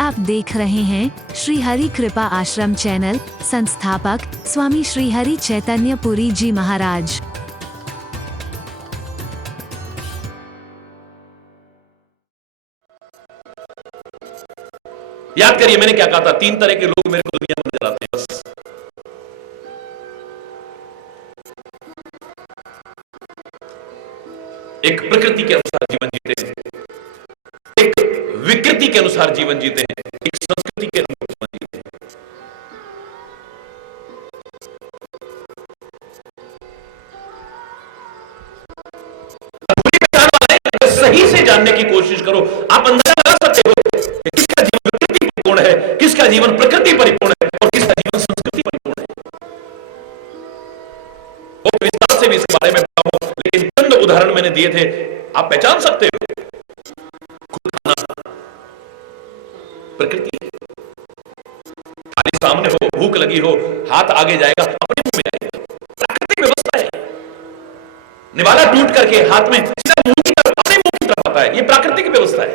आप देख रहे हैं श्री हरि कृपा आश्रम चैनल। संस्थापक स्वामी श्री हरि चैतन्य पुरी जी महाराज। याद करिए मैंने क्या कहा था, 3 तरह के लोग मेरे को दुनिया में नजर आते हैं बस। एक प्रकृति के अनुसार जीवन जीते हैं, एक विकृति के अनुसार जीवन जीते हैं, एक संस्कृति के अनुसार जीवन जीते हैं। अगर सही से जानने की कोशिश करो, आप अंदाजा लगा सकते हो कि किसका जीवन विकृति परिपूर्ण है, किसका जीवन प्रकृति परिपूर्ण है और किसका जीवन संस्कृति परिपूर्ण है। बहुत विस्तार से भी इसके बारे में बताऊं, लेकिन चंद उदाहरण मैंने दिए थे, आप पहचान सकते हो। खुद खाना प्रकृति है। थाली सामने हो, भूख लगी हो, हाथ आगे जाएगा, अपने मुंह में जाएगा, प्राकृतिक व्यवस्था है। निवाला टूट करके हाथ में सीधा मुंह की तरफ, अपने मुंह की तरफ आता है, ये प्राकृतिक व्यवस्था है।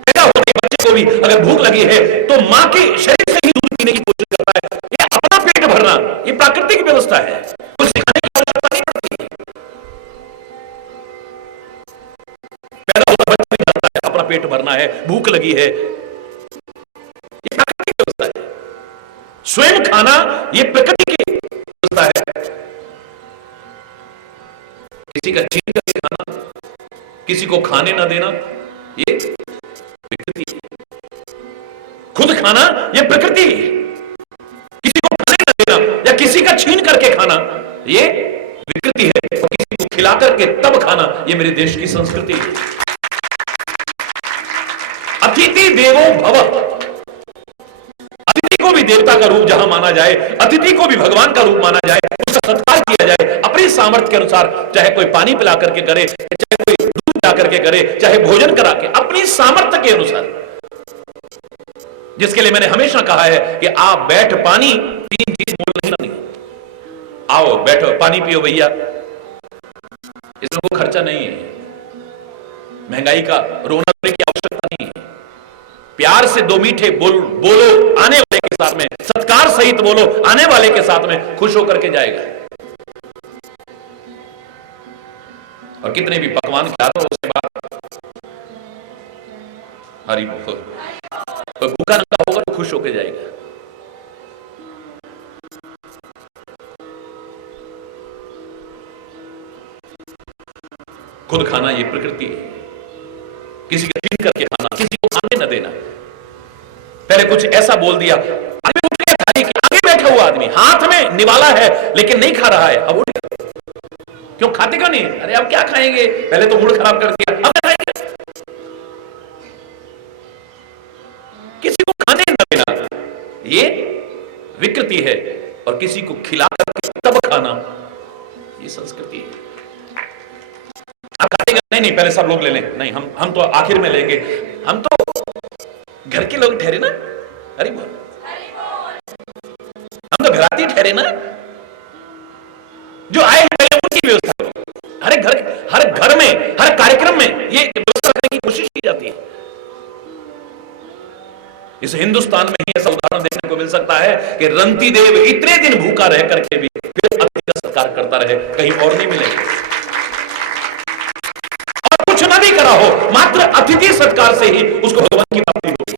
पैदा होते बच्चे को भी अगर भूख लगी है तो मां के शरीर से ही दूध पीने की कोशिश करता है, ये अपना पेट भरना, ये प्राकृतिक व्यवस्था है, कुछ सिखाने की आवश्यकता नहीं पड़ती। पैदा होता बच्चा भी जानता है अपना पेट भरना है, भूख लगी है, ये प्राकृतिक व्यवस्था है। स्वयं खाना ये प्रकृति की व्यवस्था है। किसी का छीन करके खाना, किसी को खाने ना देना, ये विकृति है। खुद खाना ये प्रकृति है। किसी को खाने ना देना या किसी का छीन करके खाना ये विकृति है, और किसी को खिला करके तब खाना ये मेरे देश की संस्कृति है। अतिथि देवो भव, अतिथि को भी देवता का रूप जहां माना जाए, अतिथि को भी भगवान का रूप माना जाए, उसका सत्कार किया जाए अपने सामर्थ्य के अनुसार, चाहे कोई पानी पिला करके करे, चाहे कोई दूध पिला करके करे, चाहे भोजन करा के, अपनी सामर्थ्य के अनुसार। जिसके लिए मैंने हमेशा कहा है कि आप बैठ पानी, 3 चीज बोल नहीं, आओ बैठो पानी पियो भैया, इसमें कोई खर्चा नहीं है, महंगाई का रोना की आवश्यकता नहीं है। प्यार से 2 मीठे बोलो आने वाले के साथ में, सत्कार सहित बोलो आने वाले के साथ में, खुश होकर के जाएगा। और कितने भी पकवान खिला दो उसके बाद हरी बोल, तो भूखा नंगा होगा तो खुश होकर जाएगा। खुद खाना ये प्रकृति है। किसी का छीन करके खाना, किसी को खाने न देना। पहले कुछ ऐसा बोल दिया, आदमी उठ गया, थाली के आगे बैठा हुआ आदमी हाथ में निवाला है लेकिन नहीं खा रहा है, अब उठ गया, क्यों खाते क्यों नहीं? अरे अब क्या खाएंगे, पहले तो मूड खराब कर दिया, अब खाएंगे। किसी को खाने न देना ये विकृति है, और किसी को खिला करके तब खाना ये संस्कृति है। आप खाते नहीं, पहले सब लोग ले लें, नहीं हम तो आखिर में लेंगे, हम तो घर के लोग ठहरे ना, अरे बोल, हम तो घराती ठहरे ना, जो आए हैं पहले उनकी व्यवस्था करो। हर घर में, हर कार्यक्रम में ये व्यवस्था करने की कोशिश की जाती है। इस हिंदुस्तान में ही ऐसा उदाहरण देखने को मिल सकता है कि रंती देव इतने दिन भूखा रह करके भी फिर अतिथि का सत्कार करता रहे, कहीं और नहीं मिलेगा। और कुछ ना भी करा हो, मात्र अतिथि सत्कार से ही उसको भगवान की प्राप्ति होगी।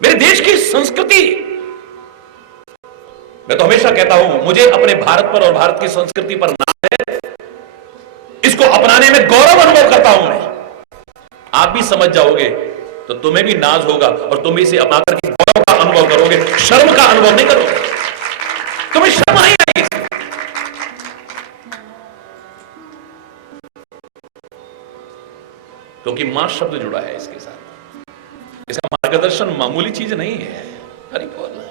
मेरे देश की संस्कृति, मैं तो हमेशा कहता हूं मुझे अपने भारत पर और भारत की संस्कृति पर नाज है, इसको अपनाने में गौरव अनुभव करता हूं मैं। आप भी समझ जाओगे तो तुम्हें भी नाज होगा और तुम इसे अपना करके गौरव का अनुभव करोगे, शर्म का अनुभव नहीं करोगे, तुम्हें शर्म नहीं आएगी। क्योंकि मां शब्द जुड़ा है इसके साथ, इसका मार्गदर्शन मामूली चीज नहीं है। हरि बोल।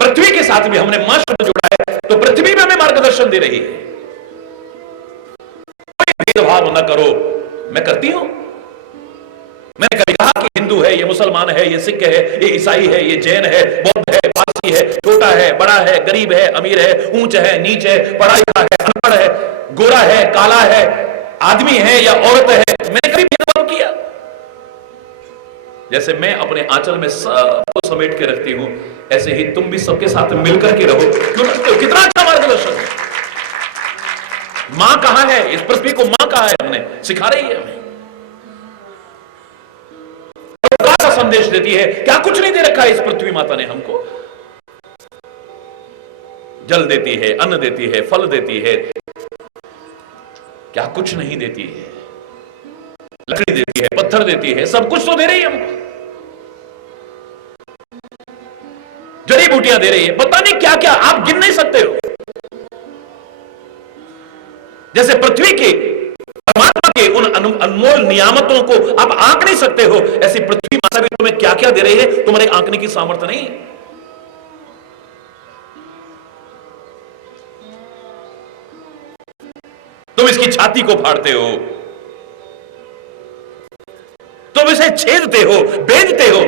पृथ्वी के साथ भी हमने मां शब्द जुड़ा है, तो पृथ्वी भी हमें मार्गदर्शन दे रही है। कोई भेदभाव न करो, मैं करती हूं। मैंने कभी कहा कि हिंदू है, ये मुसलमान है, ये सिख है, ये ईसाई है, ये जैन है, बौद्ध है, पारसी है, छोटा है, बड़ा है, गरीब है, अमीर है, ऊंच है, नीच है, पढ़ा लिखा है, अनपढ़ है, गोरा है, काला है, आदमी है या औरत है, मैंने कभी भेदभाव किया? जैसे मैं अपने आंचल में सबको समेट के रखती हूं, ऐसे ही तुम भी सबके साथ मिलकर के रहो। क्यों रखते हो? कितना अच्छा मार्गदर्शन है। मां कहां है? इस पृथ्वी को मां कहां है? हमने सिखा रही है हमें, का संदेश देती है। क्या कुछ नहीं दे रखा है इस पृथ्वी माता ने हमको? जल देती है, अन्न देती है, फल देती है, क्या कुछ नहीं देती है? लकड़ी देती है, पत्थर देती है, सब कुछ तो दे रही है हमको। जड़ी बूटियां दे रही है, पता नहीं क्या क्या, आप गिन नहीं सकते हो। जैसे पृथ्वी के, परमात्मा के उन अनमोल नियामतों को आप आंक नहीं सकते हो, ऐसी पृथ्वी माता भी तुम्हें क्या क्या दे रही है, तुम्हारे आंकने की सामर्थ्य नहीं है। तुम इसकी छाती को फाड़ते हो, तुम इसे छेदते हो, बेचते हो,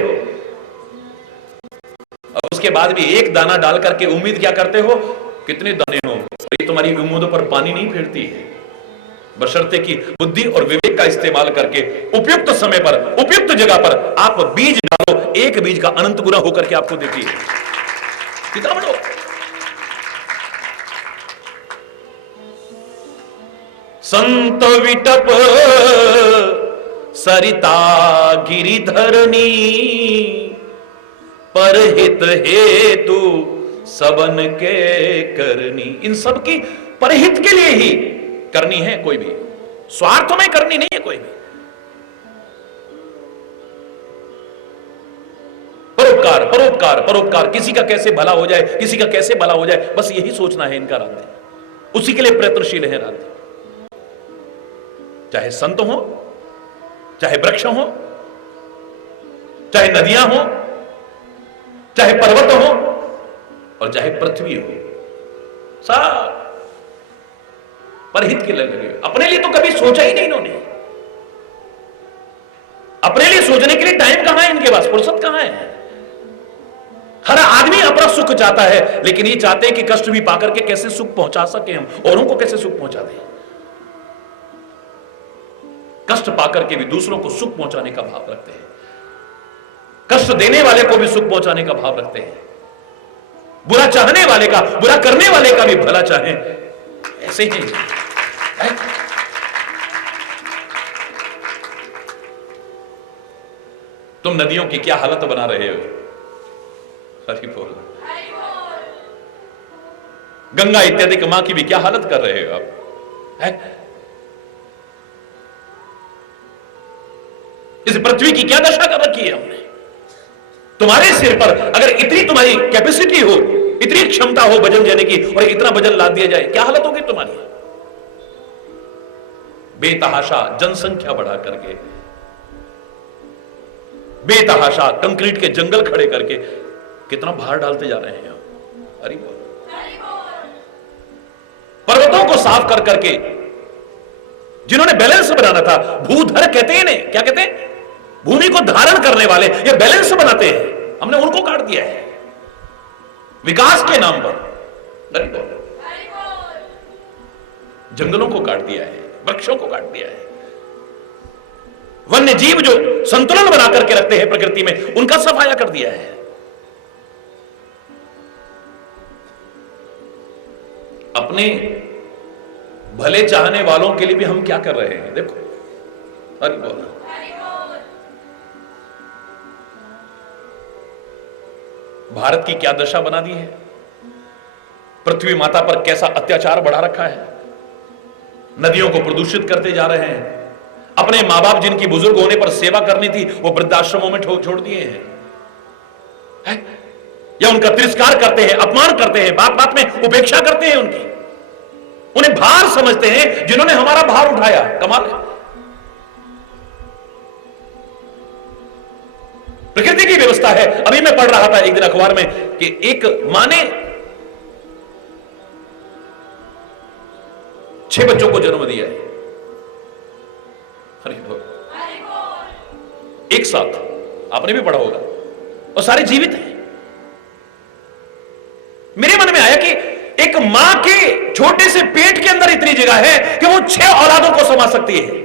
और उसके बाद भी एक दाना डाल करके उम्मीद क्या करते हो कितने दाने हो। ये तुम्हारी उम्मीदों पर पानी नहीं फेरती है, बशर्ते कि बुद्धि और विवेक का इस्तेमाल करके उपयुक्त समय पर, उपयुक्त जगह पर आप बीज डालो, एक बीज का अनंत गुना होकर के आपको देती है। कितना बड़ो। संत विटप सरिता गिरिधरनी, परहित हेतु सबन के करनी। इन सब की परहित के लिए ही करनी है, कोई भी स्वार्थ में करनी नहीं है कोई भी। परोपकार परोपकार परोपकार, किसी का कैसे भला हो जाए, किसी का कैसे भला हो जाए, बस यही सोचना है इनका रात दिन। उसी के लिए प्रयत्नशील है रात दिन। चाहे संत हो, चाहे वृक्ष हो, चाहे नदियां हो, चाहे पर्वत हो, और चाहे पृथ्वी हो, सब परहित के लिए लगे। अपने लिए तो कभी सोचा ही नहीं इन्होंने। अपने लिए सोचने के लिए टाइम कहां है इनके पास, फुर्सत कहां है। हर आदमी अपना सुख चाहता है, लेकिन ये चाहते हैं कि कष्ट भी पाकर के कैसे सुख पहुंचा सके हम, औरों को कैसे सुख पहुंचा दें। कष्ट पाकर के भी दूसरों को सुख पहुंचाने का भाव रखते हैं, कष्ट देने वाले को भी सुख पहुंचाने का भाव रखते हैं, बुरा चाहने वाले का, बुरा करने वाले का भी भला चाहें, ऐसे ही है? तुम नदियों की क्या हालत बना रहे हो। हरि बोल। गंगा इत्यादि की मां की भी क्या हालत कर रहे हो आप, है? इस पृथ्वी की क्या दशा कर रखी है हमने। तुम्हारे सिर पर अगर इतनी तुम्हारी कैपेसिटी हो, इतनी क्षमता हो भजन देने की, और इतना भजन लाद दिया जाए, क्या हालत होगी तुम्हारी। बेतहाशा जनसंख्या बढ़ा करके, बेतहाशा कंक्रीट के जंगल खड़े करके कितना भार डालते जा रहे हैं। हरि बोल। पर्वतों को साफ कर करके जिन्होंने बैलेंस बनाना था, भूधर कहते हैं, क्या कहते हैं, भूमि को धारण करने वाले, ये बैलेंस बनाते हैं, हमने उनको काट दिया है विकास के नाम पर। जंगलों को काट दिया है, वृक्षों को काट दिया है, वन्य जीव जो संतुलन बना करके रखते हैं प्रकृति में, उनका सफाया कर दिया है। अपने भले चाहने वालों के लिए भी हम क्या कर रहे हैं, देखो। हरि बोल। भारत की क्या दशा बना दी है, पृथ्वी माता पर कैसा अत्याचार बढ़ा रखा है, नदियों को प्रदूषित करते जा रहे हैं, अपने मां बाप जिनकी बुजुर्ग होने पर सेवा करनी थी वो वृद्धाश्रमों में छोड़ दिए हैं, या उनका तिरस्कार करते हैं, अपमान करते हैं, बात बात में उपेक्षा करते हैं उनकी, उन्हें भार समझते हैं जिन्होंने हमारा भार उठाया। कमाल है। प्रकृति की व्यवस्था है। अभी मैं पढ़ रहा था एक दिन अखबार में कि एक मां ने 6 बच्चों को जन्म दिया है। हरि बोल। एक साथ आपने भी पढ़ा होगा, और सारे जीवित हैं। मेरे मन में आया कि एक मां के छोटे से पेट के अंदर इतनी जगह है कि वो 6 औलादों को समा सकती है,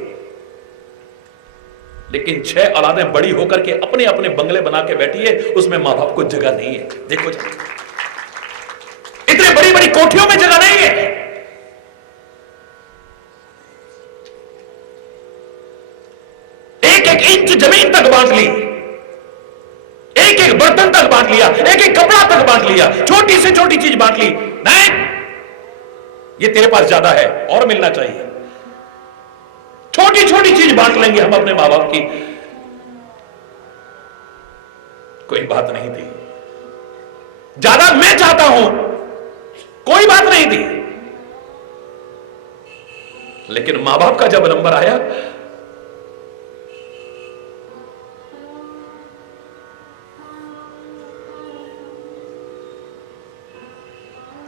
लेकिन 6 औलादें बड़ी होकर के अपने अपने बंगले बना के बैठी है, उसमें मां बाप को जगह नहीं है। देखो इतने बड़ी बड़ी कोठियों में जगह नहीं है। एक एक इंच जमीन तक बांट ली, एक एक बर्तन तक बांट लिया, एक एक कपड़ा तक बांट लिया, छोटी से छोटी चीज बांट ली। नहीं, ये तेरे पास ज्यादा है और मिलना चाहिए। छोटी छोटी चीज बांट लेंगे हम अपने मां बाप की, कोई बात नहीं थी। ज्यादा मैं चाहता हूं, कोई बात नहीं थी, लेकिन मां बाप का जब नंबर आया,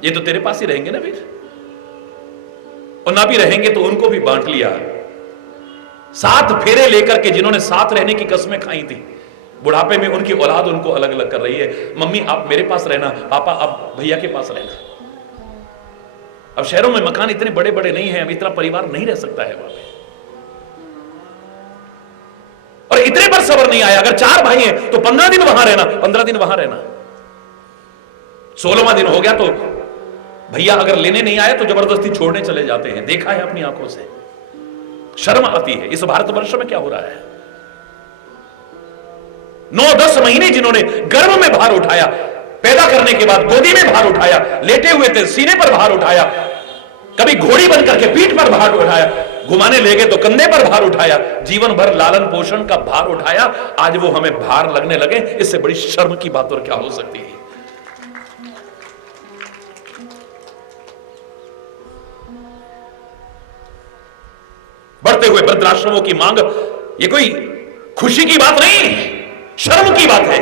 ये तो तेरे पास ही रहेंगे ना फिर, और ना भी रहेंगे तो उनको भी बांट लिया। 7 फेरे लेकर के जिन्होंने साथ रहने की कस्में खाई थी, बुढ़ापे में उनकी औलाद उनको अलग अलग कर रही है। मम्मी आप मेरे पास रहना, पापा आप भैया के पास रहना। अब शहरों में मकान इतने बड़े बड़े नहीं है, अब इतना परिवार नहीं रह सकता है वहां पे, और इतने पर सब्र नहीं आया। अगर 4 भाई हैं तो 15 दिन वहां रहना, 15 दिन वहां रहना। 16वां दिन हो गया तो भैया अगर लेने नहीं आया तो जबरदस्ती छोड़ने चले जाते हैं। देखा है अपनी आंखों से, शर्म आती है। इस भारतवर्ष में क्या हो रहा है? 9-10 महीने जिन्होंने गर्भ में भार उठाया, पैदा करने के बाद गोदी में भार उठाया, लेटे हुए थे सीने पर भार उठाया, कभी घोड़ी बन करके पीठ पर भार उठाया, घुमाने ले गए तो कंधे पर भार उठाया, जीवन भर लालन पोषण का भार उठाया, आज वो हमें भार लगने लगे। इससे बड़ी शर्म की बात और क्या हो सकती है? बढ़ते हुए वृद्धाश्रमों की मांग, ये कोई खुशी की बात नहीं, शर्म की बात है।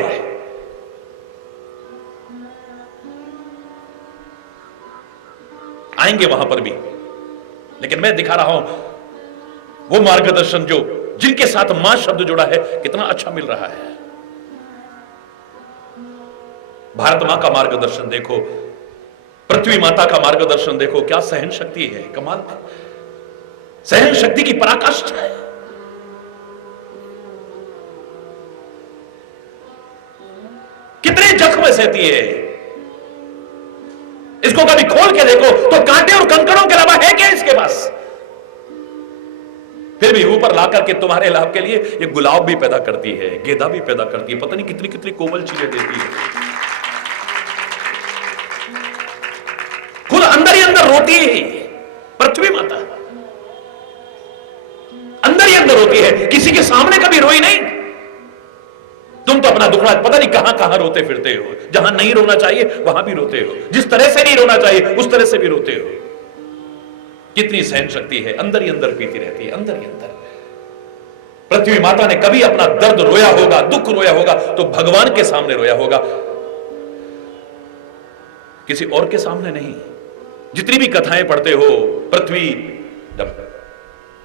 आएंगे वहां पर भी, लेकिन मैं दिखा रहा हूं वो मार्गदर्शन जो जिनके साथ मां शब्द जुड़ा है, कितना अच्छा मिल रहा है। भारत मां का मार्गदर्शन देखो, पृथ्वी माता का मार्गदर्शन देखो, क्या सहन शक्ति है, कमाल। सहन शक्ति की पराकाष्ठा है। कितने जख्म सहती है, इसको कभी खोल के देखो तो कांटे और कंकड़ों के अलावा है क्या इसके पास? फिर भी ऊपर ला करके तुम्हारे लाभ के लिए ये गुलाब भी पैदा करती है, गेंदा भी पैदा करती है, पता नहीं कितनी कितनी कोमल चीजें देती है। खुद अंदर ही अंदर रोती है पृथ्वी माता, अंदर ही अंदर होती है, किसी के सामने कभी रोई नहीं। तुम तो अपना दुखड़ा पता नहीं कहां कहां रोते फिरते हो, जहां नहीं रोना चाहिए वहां भी रोते हो, जिस तरह से नहीं रोना चाहिए उस तरह से भी रोते हो। कितनी सहन शक्ति है, अंदर ही अंदर पीती रहती है, अंदर ही अंदर। पृथ्वी माता ने कभी अपना दर्द रोया होगा, दुख रोया होगा तो भगवान के सामने रोया होगा, किसी और के सामने नहीं। जितनी भी कथाएं पढ़ते हो, पृथ्वी जब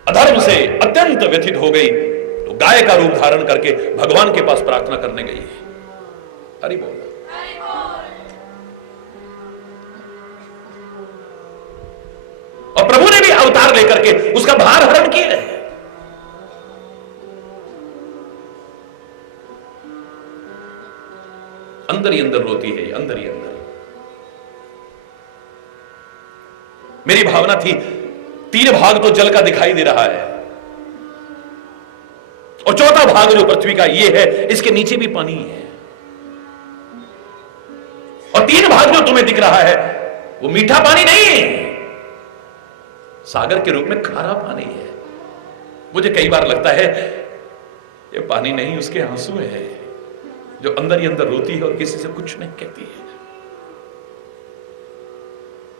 अधर्म से अत्यंत व्यथित हो गई तो गाय का रूप धारण करके भगवान के पास प्रार्थना करने गई है। हरि बोल। और प्रभु ने भी अवतार लेकर के उसका भार हरण किया है। अंदर ही अंदर रोती है, अंदर ही अंदर। मेरी भावना थी 3 भाग तो जल का दिखाई दे रहा है और 4था भाग जो पृथ्वी का ये है, इसके नीचे भी पानी है, और 3 भाग जो तुम्हें दिख रहा है वो मीठा पानी नहीं है, सागर के रूप में खारा पानी है। मुझे कई बार लगता है ये पानी नहीं, उसके आंसू है, जो अंदर ही अंदर रोती है और किसी से कुछ नहीं कहती है।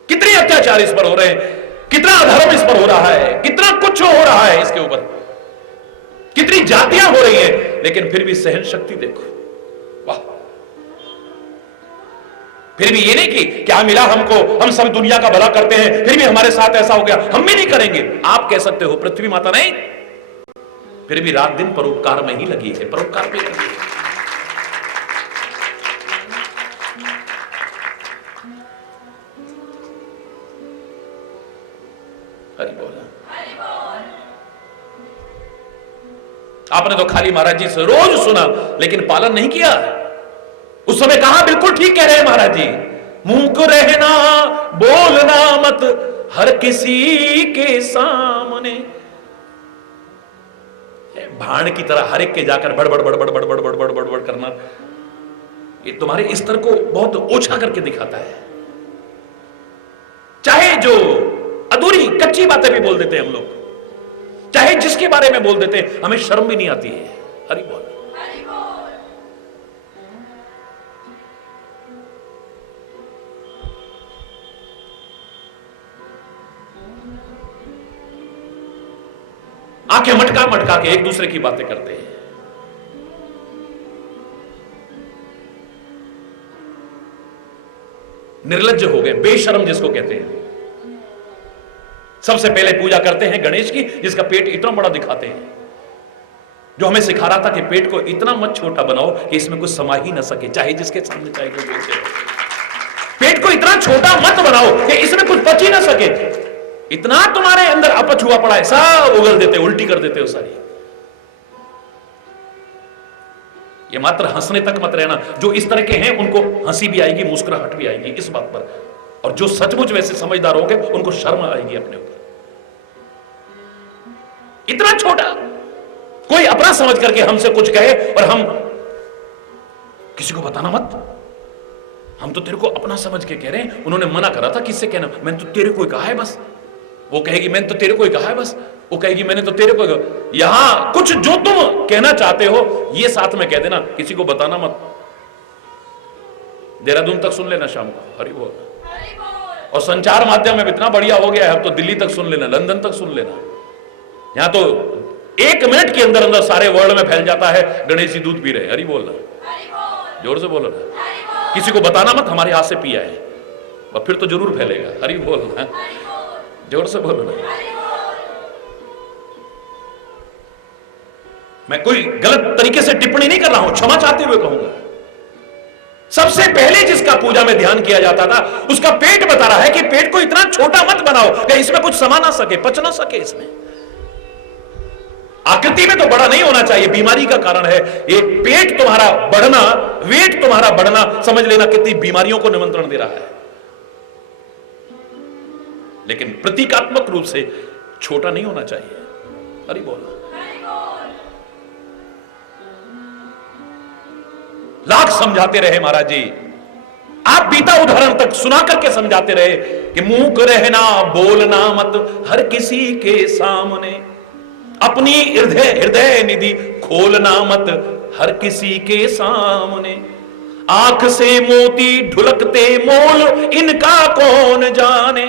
कितने अत्याचार इस पर हो रहे हैं, कितना अधर्म इस पर हो रहा है, कितना कुछ हो रहा है इसके ऊपर, कितनी जातियां हो रही हैं, लेकिन फिर भी सहन शक्ति देखो, वाह। फिर भी ये नहीं कि क्या मिला हमको, हम सब दुनिया का भला करते हैं, फिर भी हमारे साथ ऐसा हो गया, हम भी नहीं करेंगे। आप कह सकते हो, पृथ्वी माता नहीं, फिर भी रात दिन परोपकार में ही लगी है, परोपकार में लगी है। आपने तो खाली महाराज जी से रोज सुना, लेकिन पालन नहीं किया। उस समय कहा बिल्कुल ठीक कह रहे हैं महाराज जी, मूक रहना बोलना मत हर किसी के सामने। भाड़ की तरह हर एक के जाकर बड़बड़ बड़बड़ बड़बड़ बड़बड़ बड़बड़ करना, ये तुम्हारे स्तर को बहुत ओछा करके दिखाता है। चाहे जो अधूरी कच्ची बातें भी बोल देते हैं हम लोग, चाहे जिसके बारे में बोल देते हैं, हमें शर्म भी नहीं आती है। हरि बोल। आंखें मटका मटका के एक दूसरे की बातें करते हैं। निर्लज्ज हो गए, बेशर्म जिसको कहते हैं। सबसे पहले पूजा करते हैं गणेश की, जिसका पेट इतना बड़ा दिखाते हैं, जो हमें सिखा रहा था कि पेट को इतना मत छोटा बनाओ कि इसमें कुछ समा ही ना सके, चाहे जिसके सामने चाहे कोई बोलते हो। पेट को इतना छोटा मत बनाओ कि इसमें कुछ बच ही ना सके। इतना तुम्हारे अंदर अपच हुआ पड़ा है, सब उगल देते हो, उल्टी कर देते हो सारी। ये मात्र हंसने तक मत रहना। जो इस तरह के हैं उनको हंसी भी आएगी, मुस्कुराहट भी आएगी इस बात पर, और जो सचमुच वैसे समझदार होंगे उनको शर्म आएगी अपने ऊपर। इतना छोटा कोई अपना समझ करके हमसे कुछ कहे और हम किसी को बताना मत, हम तो तेरे को अपना समझ के कह रहे हैं। उन्होंने मना करा था, किससे कहना, मैंने तो तेरे को कहा है बस। वो कहेगी मैंने तो तेरे को ही कहा है बस, वो कहेगी मैंने तो तेरे को। यहां कुछ जो तुम कहना चाहते हो ये साथ में कह देना, किसी को बताना मत। देहरादून तक सुन लेना शाम को, हरि बोल। और संचार माध्यम में इतना बढ़िया हो गया है, अब तो दिल्ली तक सुन लेना, लंदन तक सुन लेना। यहां तो 1 मिनट के अंदर अंदर सारे वर्ल्ड में फैल जाता है, गणेश जी दूध पी रहे, हरि बोलना, जोर से बोलो ना। किसी को बताना मत हमारे हाथ से पिया है, और फिर तो जरूर फैलेगा, हरि बोलना, जोर से बोलो ना। मैं कोई गलत तरीके से टिप्पणी नहीं कर रहा हूं, क्षमा चाहते हुए कहूंगा। सबसे पहले जिसका पूजा में ध्यान किया जाता था उसका पेट बता रहा है कि पेट को इतना छोटा मत बनाओ कि इसमें कुछ समा ना सके, पच ना सके। इसमें आकृति में तो बड़ा नहीं होना चाहिए, बीमारी का कारण है ये। पेट तुम्हारा बढ़ना, वेट तुम्हारा बढ़ना, समझ लेना कितनी बीमारियों को निमंत्रण दे रहा है। लेकिन प्रतीकात्मक रूप से छोटा नहीं होना चाहिए, हरि बोल। लाख समझाते रहे महाराज जी, आप बीता उदाहरण तक सुना करके समझाते रहे कि मूक रहना बोलना मत हर किसी के सामने, अपनी हृदय निधि खोलना मत हर किसी के सामने। आंख से मोती ढुलकते मोल इनका कौन जाने,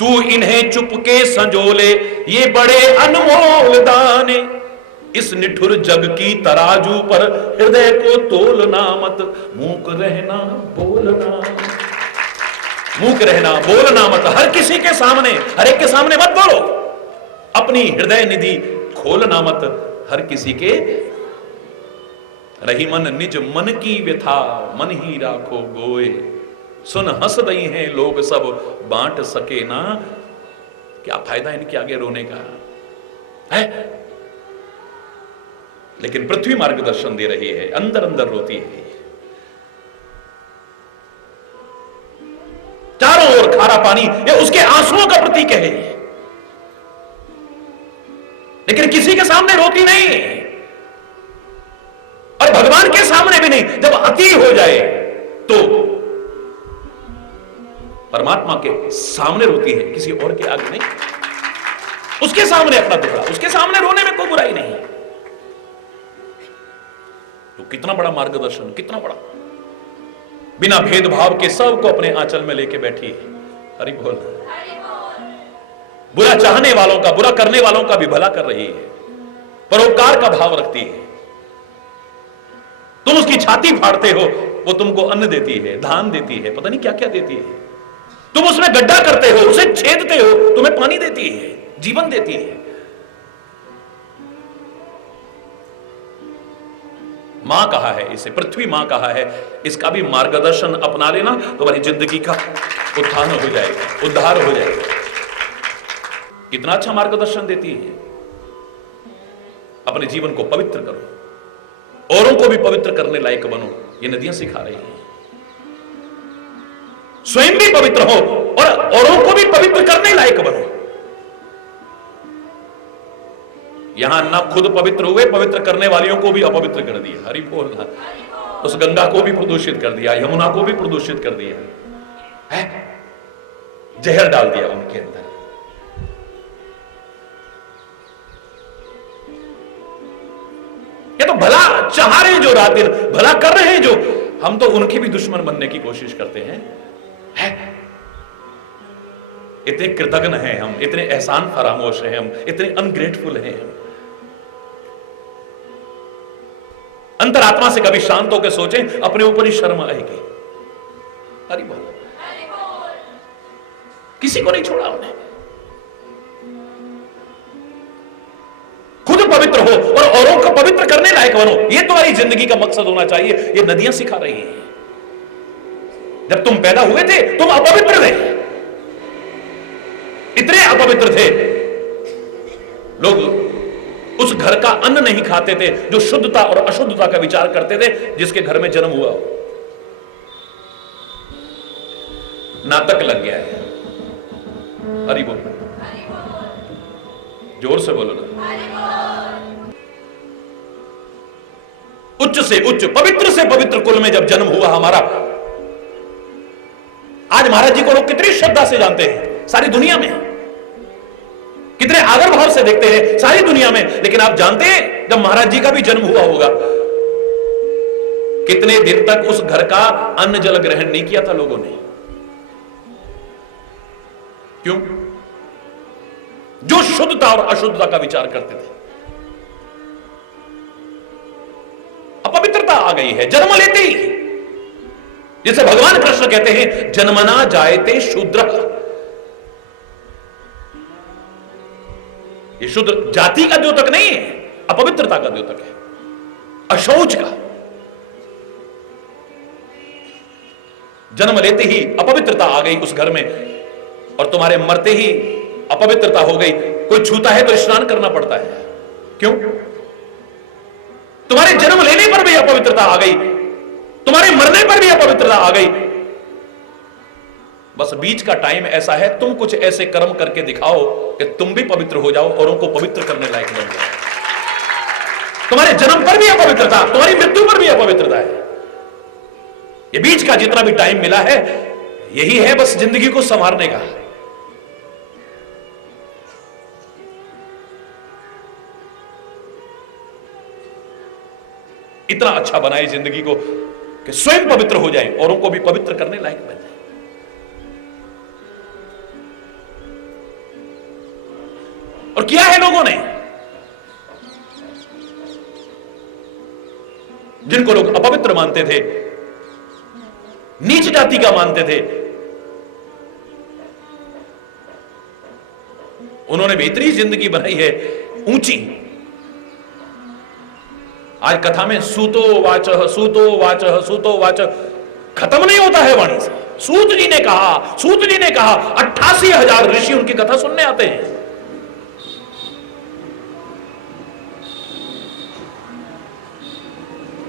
तू इन्हें चुपके संजोले ये बड़े अनमोल दाने। इस निठुर जग की तराजू पर हृदय को तोलना मत, मूक रहना बोलना, मूक रहना बोलना मत हर किसी के सामने, हर एक के सामने मत बोलो। अपनी हृदय निधि खोलना मत हर किसी के। रही मन निज मन की व्यथा मन ही राखो गोए, सुन हंस रही हैं लोग सब बांट सके ना। क्या फायदा इनके आगे रोने का है? लेकिन पृथ्वी मार्गदर्शन दे रही है, अंदर अंदर रोती है। चारों ओर खारा पानी, ये उसके आंसुओं का प्रतीक है, लेकिन किसी के सामने रोती नहीं, और भगवान के सामने भी नहीं। जब अति हो जाए तो परमात्मा के सामने रोती है, किसी और के आगे नहीं। उसके सामने अपना दुखड़ा, उसके सामने रोने में कोई बुराई नहीं। तो कितना बड़ा मार्गदर्शन, कितना बड़ा, बिना भेदभाव के सबको अपने आंचल में लेके बैठी है, हरि बोल। बुरा चाहने वालों का, बुरा करने वालों का भी भला कर रही है, परोपकार का भाव रखती है। तुम उसकी छाती फाड़ते हो, वो तुमको अन्न देती है, धान देती है, पता नहीं क्या क्या देती है। तुम उसमें गड्ढा करते हो, उसे छेदते हो, तुम्हें पानी देती है, जीवन देती है। मां कहा है इसे, पृथ्वी मां कहा है। इसका भी मार्गदर्शन अपना लेना, तुम्हारी जिंदगी का उत्थान हो जाएगा, उद्धार हो जाएगा। कितना अच्छा मार्गदर्शन देती है। अपने जीवन को पवित्र करो, औरों को भी पवित्र करने लायक बनो। ये नदियां सिखा रही हैं। स्वयं भी पवित्र हो और औरों को भी पवित्र करने लायक बनो। यहां ना खुद पवित्र हुए, पवित्र करने वालियों को भी अपवित्र कर दिया। हरि बोल। उस गंगा को भी प्रदूषित कर दिया, यमुना को भी प्रदूषित कर दिया है, जहर डाल दिया उनके अंदर। ये तो भला चाह रहे हैं जो रात दिन, भला कर रहे हैं जो, हम तो उनके भी दुश्मन बनने की कोशिश करते हैं। इतने कृतज्ञ हैं हम, इतने एहसान फरामोश हैं हम, इतने अनग्रेटफुल हैं हम। अंतरात्मा से कभी शांत होकर सोचें, अपने ऊपर ही शर्म आएगी। हरि बोल। किसी को नहीं छोड़ा उन्हें। खुद पवित्र हो और औरों को पवित्र करने लायक बनो। यह तुम्हारी जिंदगी का मकसद होना चाहिए। ये नदियां सिखा रही हैं। जब तुम पैदा हुए थे तुम अपवित्र थे, इतने अपवित्र थे, लोग उस घर का अन्न नहीं खाते थे जो शुद्धता और अशुद्धता का विचार करते थे, जिसके घर में जन्म हुआ हो। नाटक लग गया है। हरि बोल। जोर से बोलो ना। उच्च से उच्च, पवित्र से पवित्र कुल में जब जन्म हुआ हमारा, आज महाराज जी को लोग कितनी श्रद्धा से जानते हैं सारी दुनिया में, कितने आदर भाव से देखते हैं सारी दुनिया में। लेकिन आप जानते हैं जब महाराज जी का भी जन्म हुआ होगा, कितने दिन तक उस घर का अन्न जल ग्रहण नहीं किया था लोगों ने। क्यों? जो शुद्धता और अशुद्धता का विचार करते थे। अपवित्रता आ गई है जन्म लेते ही। जैसे भगवान कृष्ण कहते हैं, जन्मना जायते शूद्र। ये शुद्र जाति का द्योतक नहीं है, अपवित्रता का द्योतक है, अशौच का। जन्म लेते ही अपवित्रता आ गई उस घर में, और तुम्हारे मरते ही अपवित्रता हो गई। कोई छूता है तो स्नान करना पड़ता है। क्यों? तुम्हारे जन्म लेने पर भी अपवित्रता आ गई, तुम्हारे मरने पर भी अपवित्रता आ गई। बस बीच का टाइम ऐसा है, तुम कुछ ऐसे कर्म करके दिखाओ कि तुम भी पवित्र हो जाओ, औरों को पवित्र करने लायक बन जाओ। तुम्हारे जन्म पर भी अपवित्रता, तुम्हारी मृत्यु पर भी अपवित्रता है। ये बीच का जितना भी टाइम मिला है, यही है बस जिंदगी को संवारने का। इतना अच्छा बनाए जिंदगी को कि स्वयं पवित्र हो जाए, औरों को भी पवित्र करने लायक बन जाए। और किया है लोगों ने। जिनको लोग अपवित्र मानते थे, नीच जाति का मानते थे, उन्होंने भी इतनी जिंदगी बनाई है ऊंची। आज कथा में सूतो वाचः सूतो वाचः सूतो वाचः खत्म नहीं होता है वाणी से। सूत जी ने कहा, सूत जी ने कहा, 88,000 ऋषि उनकी कथा सुनने आते हैं।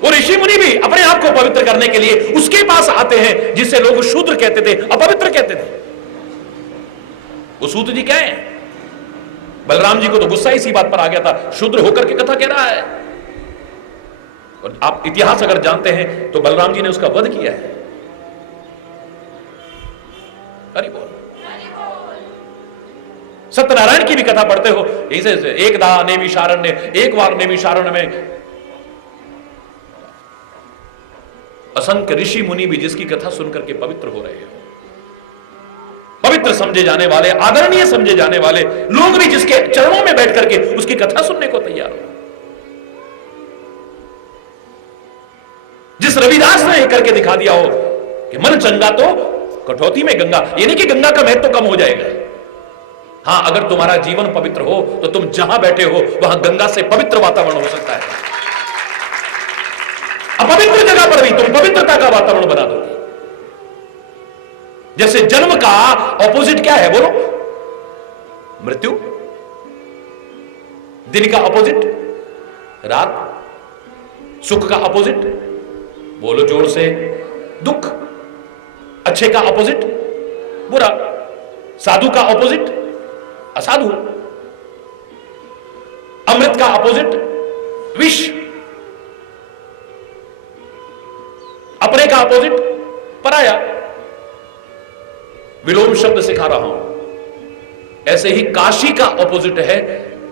वो ऋषि मुनि भी अपने आप को पवित्र करने के लिए उसके पास आते हैं जिसे लोग शूद्र कहते थे, अपवित्र कहते थे। वो सूत जी क्या है? बलराम जी को तो गुस्सा इसी बात पर आ गया था, शूद्र होकर के कथा कह रहा है। और आप इतिहास अगर जानते हैं तो बलराम जी ने उसका वध किया है। हरि बोल। सत्यनारायण की भी कथा पढ़ते हो, इसे एक दा नेमिषारण्य, एक बार नेमिषारण्य में असंख्य ऋषि मुनि भी जिसकी कथा सुनकर के पवित्र हो रहे हैं। पवित्र समझे जाने वाले, आदरणीय समझे जाने वाले लोग भी जिसके चरणों में बैठ करके उसकी कथा सुनने को तैयार हो। जिस रविदास ने करके दिखा दिया हो कि मन चंगा तो कठौती में गंगा, यानी कि गंगा का महत्व कम हो जाएगा। हां, अगर तुम्हारा जीवन पवित्र हो तो तुम जहां बैठे हो वहां गंगा से पवित्र वातावरण हो सकता है। अपवित्र जगह पर भी तुम पवित्रता का वातावरण बना दोगे। जैसे जन्म का ऑपोजिट क्या है बोलो? मृत्यु। दिन का ऑपोजिट रात सुख का अपोजिट, बोलो जोर से, दुख। अच्छे का अपोजिट बुरा, साधु का अपोजिट असाधु, अमृत का अपोजिट विष, अपने का अपोजिट पराया। विलोम शब्द सिखा रहा हूं। ऐसे ही काशी का अपोजिट है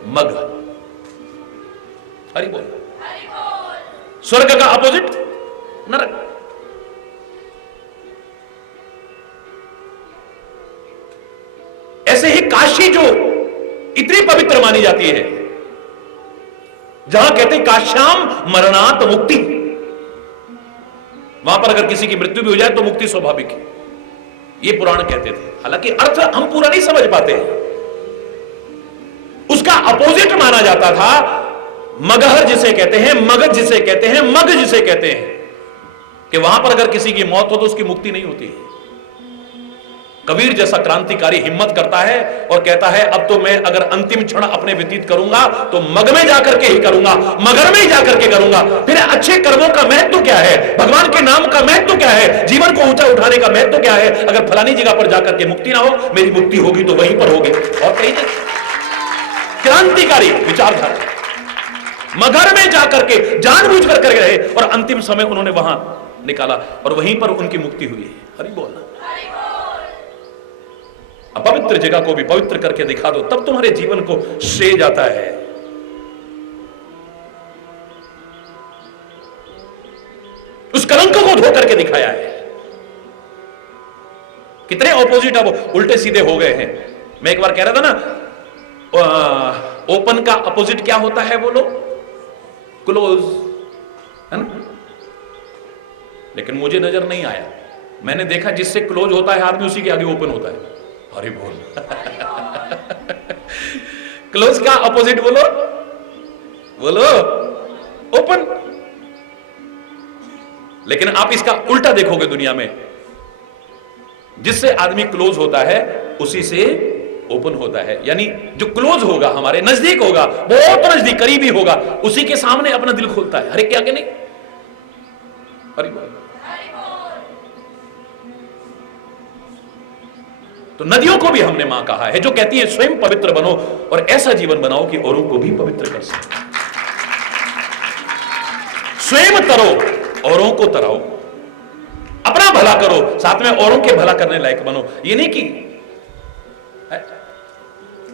मग। हरि बोल। स्वर्ग का अपोजिट नरक। ऐसे ही काशी जो इतनी पवित्र मानी जाती है, जहां कहते हैं काश्याम मरणात मुक्ति, वहां पर अगर किसी की मृत्यु भी हो जाए तो मुक्ति स्वाभाविक है, ये पुराण कहते थे। हालांकि अर्थ हम पूरा नहीं समझ पाते हैं। उसका अपोजिट माना जाता था मगहर जिसे कहते हैं, मगध जिसे कहते हैं, मग जिसे कहते हैं, कि वहां पर अगर किसी की मौत हो तो उसकी मुक्ति नहीं होती है। कबीर जैसा क्रांतिकारी हिम्मत करता है और कहता है अब तो मैं अगर अंतिम क्षण अपने व्यतीत करूंगा तो मग में जाकर के ही करूंगा, मगर में ही जाकर के करूंगा। फिर अच्छे कर्मों का महत्व क्या है, भगवान के नाम का महत्व क्या है, जीवन को ऊंचा उठाने का महत्व क्या है? अगर फलानी जगह पर जाकर के मुक्ति ना हो, मेरी मुक्ति होगी तो वहीं पर होगी, और कहीं नहीं। क्रांतिकारी विचारधारा, मगर में जाकर के जानबूझ कर गए और अंतिम समय उन्होंने वहां निकाला और वहीं पर उनकी मुक्ति हुई है। हरि बोल। अपवित्र जगह को भी पवित्र करके दिखा दो, तब तुम्हारे जीवन को श्रेय जाता है। उस कलंक को धो करके दिखाया है। कितने ऑपोजिट अब उल्टे सीधे हो गए हैं। मैं एक बार कह रहा था ना, ओपन का अपोजिट क्या होता है बोलो? क्लोज, है ना? लेकिन मुझे नजर नहीं आया। मैंने देखा जिससे क्लोज होता है आदमी उसी के आगे ओपन होता है। अरे बोल। क्लोज का अपोजिट बोलो, बोलो ओपन। लेकिन आप इसका उल्टा देखोगे दुनिया में, जिससे आदमी क्लोज होता है उसी से ओपन होता है। यानी जो क्लोज होगा, हमारे नजदीक होगा, बहुत नजदीक करीबी होगा, उसी के सामने अपना दिल खोलता है। अरे क्या के नहीं। अरे बोल। तो नदियों को भी हमने मां कहा है, जो कहती है स्वयं पवित्र बनो और ऐसा जीवन बनाओ कि औरों को भी पवित्र कर सको। स्वयं तरो, औरों को तराओ, अपना भला करो, साथ में औरों के भला करने लायक बनो। ये नहीं कि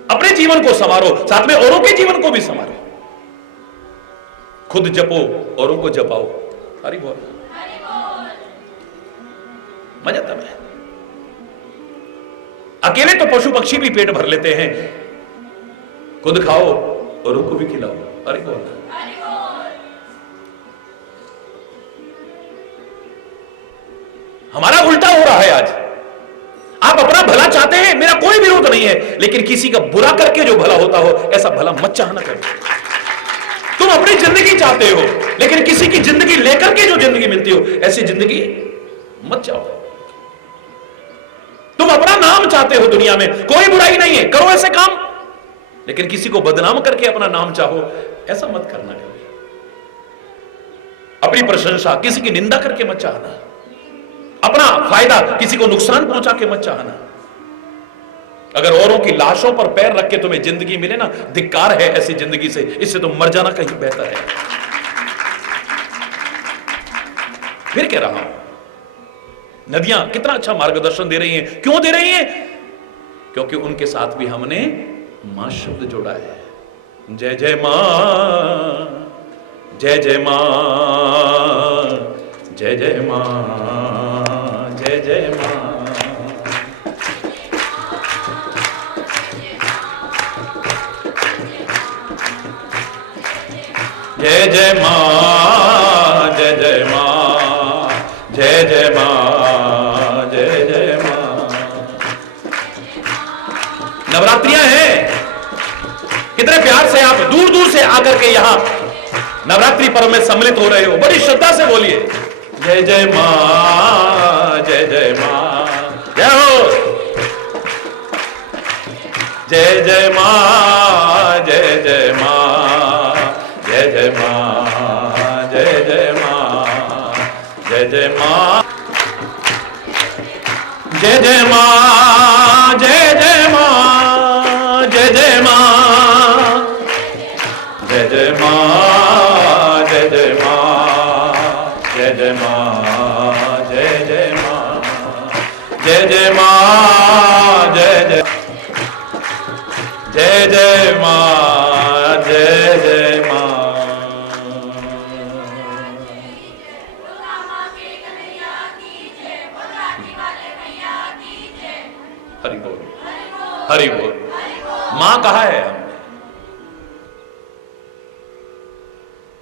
अपने जीवन को संवारो, साथ में औरों के जीवन को भी संवारो। खुद जपो, औरों को जपाओ। हरि बोल। मजा तब है। अकेले तो पशु पक्षी भी पेट भर लेते हैं, खुद खाओ औरों को भी खिलाओ। अरे बोल। हमारा उल्टा हो रहा है आज। आप अपना भला चाहते हैं, मेरा कोई विरोध नहीं है, लेकिन किसी का बुरा करके जो भला होता हो ऐसा भला मत चाहना करो। तुम अपनी जिंदगी चाहते हो, लेकिन किसी की जिंदगी लेकर के जो जिंदगी मिलती हो ऐसी जिंदगी मत चाहो। तुम अपना नाम चाहते हो दुनिया में, कोई बुराई नहीं है, करो ऐसे काम, लेकिन किसी को बदनाम करके अपना नाम चाहो ऐसा मत करना कभी। अपनी प्रशंसा किसी की निंदा करके मत चाहना, अपना फायदा किसी को नुकसान पहुंचा के मत चाहना। अगर औरों की लाशों पर पैर रख के तुम्हें जिंदगी मिले ना, धिक्कार है ऐसी जिंदगी से, इससे तो मर जाना कहीं बेहतर है। फिर कह रहा हूं, नदियां कितना अच्छा मार्गदर्शन दे रही हैं। क्यों दे रही हैं? क्योंकि उनके साथ भी हमने मां शब्द जोड़ा है। जय जय मां, जय जय मां, जय जय मां, जय जय मां। जय जय मां, जय जय मां, जय जय मां, जय जय मां। नवरात्रियां हैं, कितने प्यार से आप दूर दूर से आकर के यहां नवरात्रि पर्व में सम्मिलित हो रहे हो। बड़ी श्रद्धा से बोलिए जय जय मां, जय जय मां, जय हो। जय जय मां, जय जय मां, जय जय मां। जय जय मां, जय जय मां, जय जय मां, जय जय मां, जय जय मां, जय जय मां, जय जय मां, जय जय मां, जय जय मां, जय जय, जय जय मां, जय जय मां। हरि बोल, हरि बोल। मां कहा है हमने,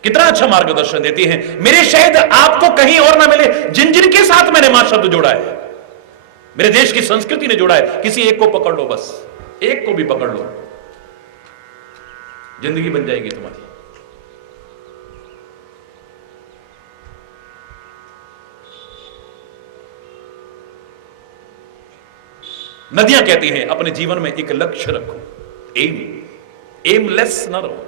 कितना अच्छा मार्गदर्शन देती है। मेरे शायद आपको कहीं और ना मिले, जिन जिन के साथ मैंने मां शब्द जोड़ा है, मेरे देश की संस्कृति ने जोड़ा है, किसी एक को पकड़ लो, बस एक को भी पकड़ लो, जिंदगी बन जाएगी तुम्हारी। नदियां कहती हैं अपने जीवन में एक लक्ष्य रखो, एमलेस न रहो।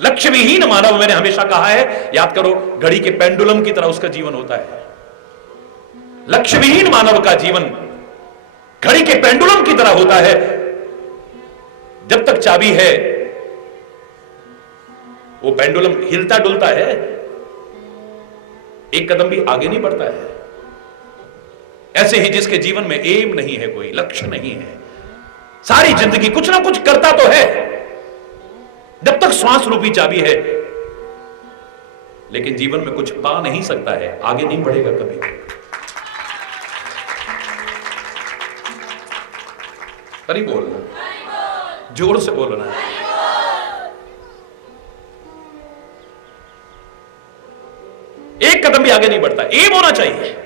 लक्ष्य विहीन मानव, मैंने हमेशा कहा है, याद करो, घड़ी के पेंडुलम की तरह उसका जीवन होता है। लक्ष्य विहीन मानव का जीवन घड़ी के पेंडुलम की तरह होता है। जब तक चाबी है वो पेंडुलम हिलता डुलता है, एक कदम भी आगे नहीं बढ़ता है। ऐसे ही जिसके जीवन में एम नहीं है, कोई लक्ष्य नहीं है, सारी जिंदगी कुछ ना कुछ करता तो है, जब तक श्वास रूपी चाबी है, लेकिन जीवन में कुछ पा नहीं सकता है, आगे नहीं बढ़ेगा कभी। अरे बोलना, जोर से बोलना। एक कदम भी आगे नहीं बढ़ता, एम होना चाहिए।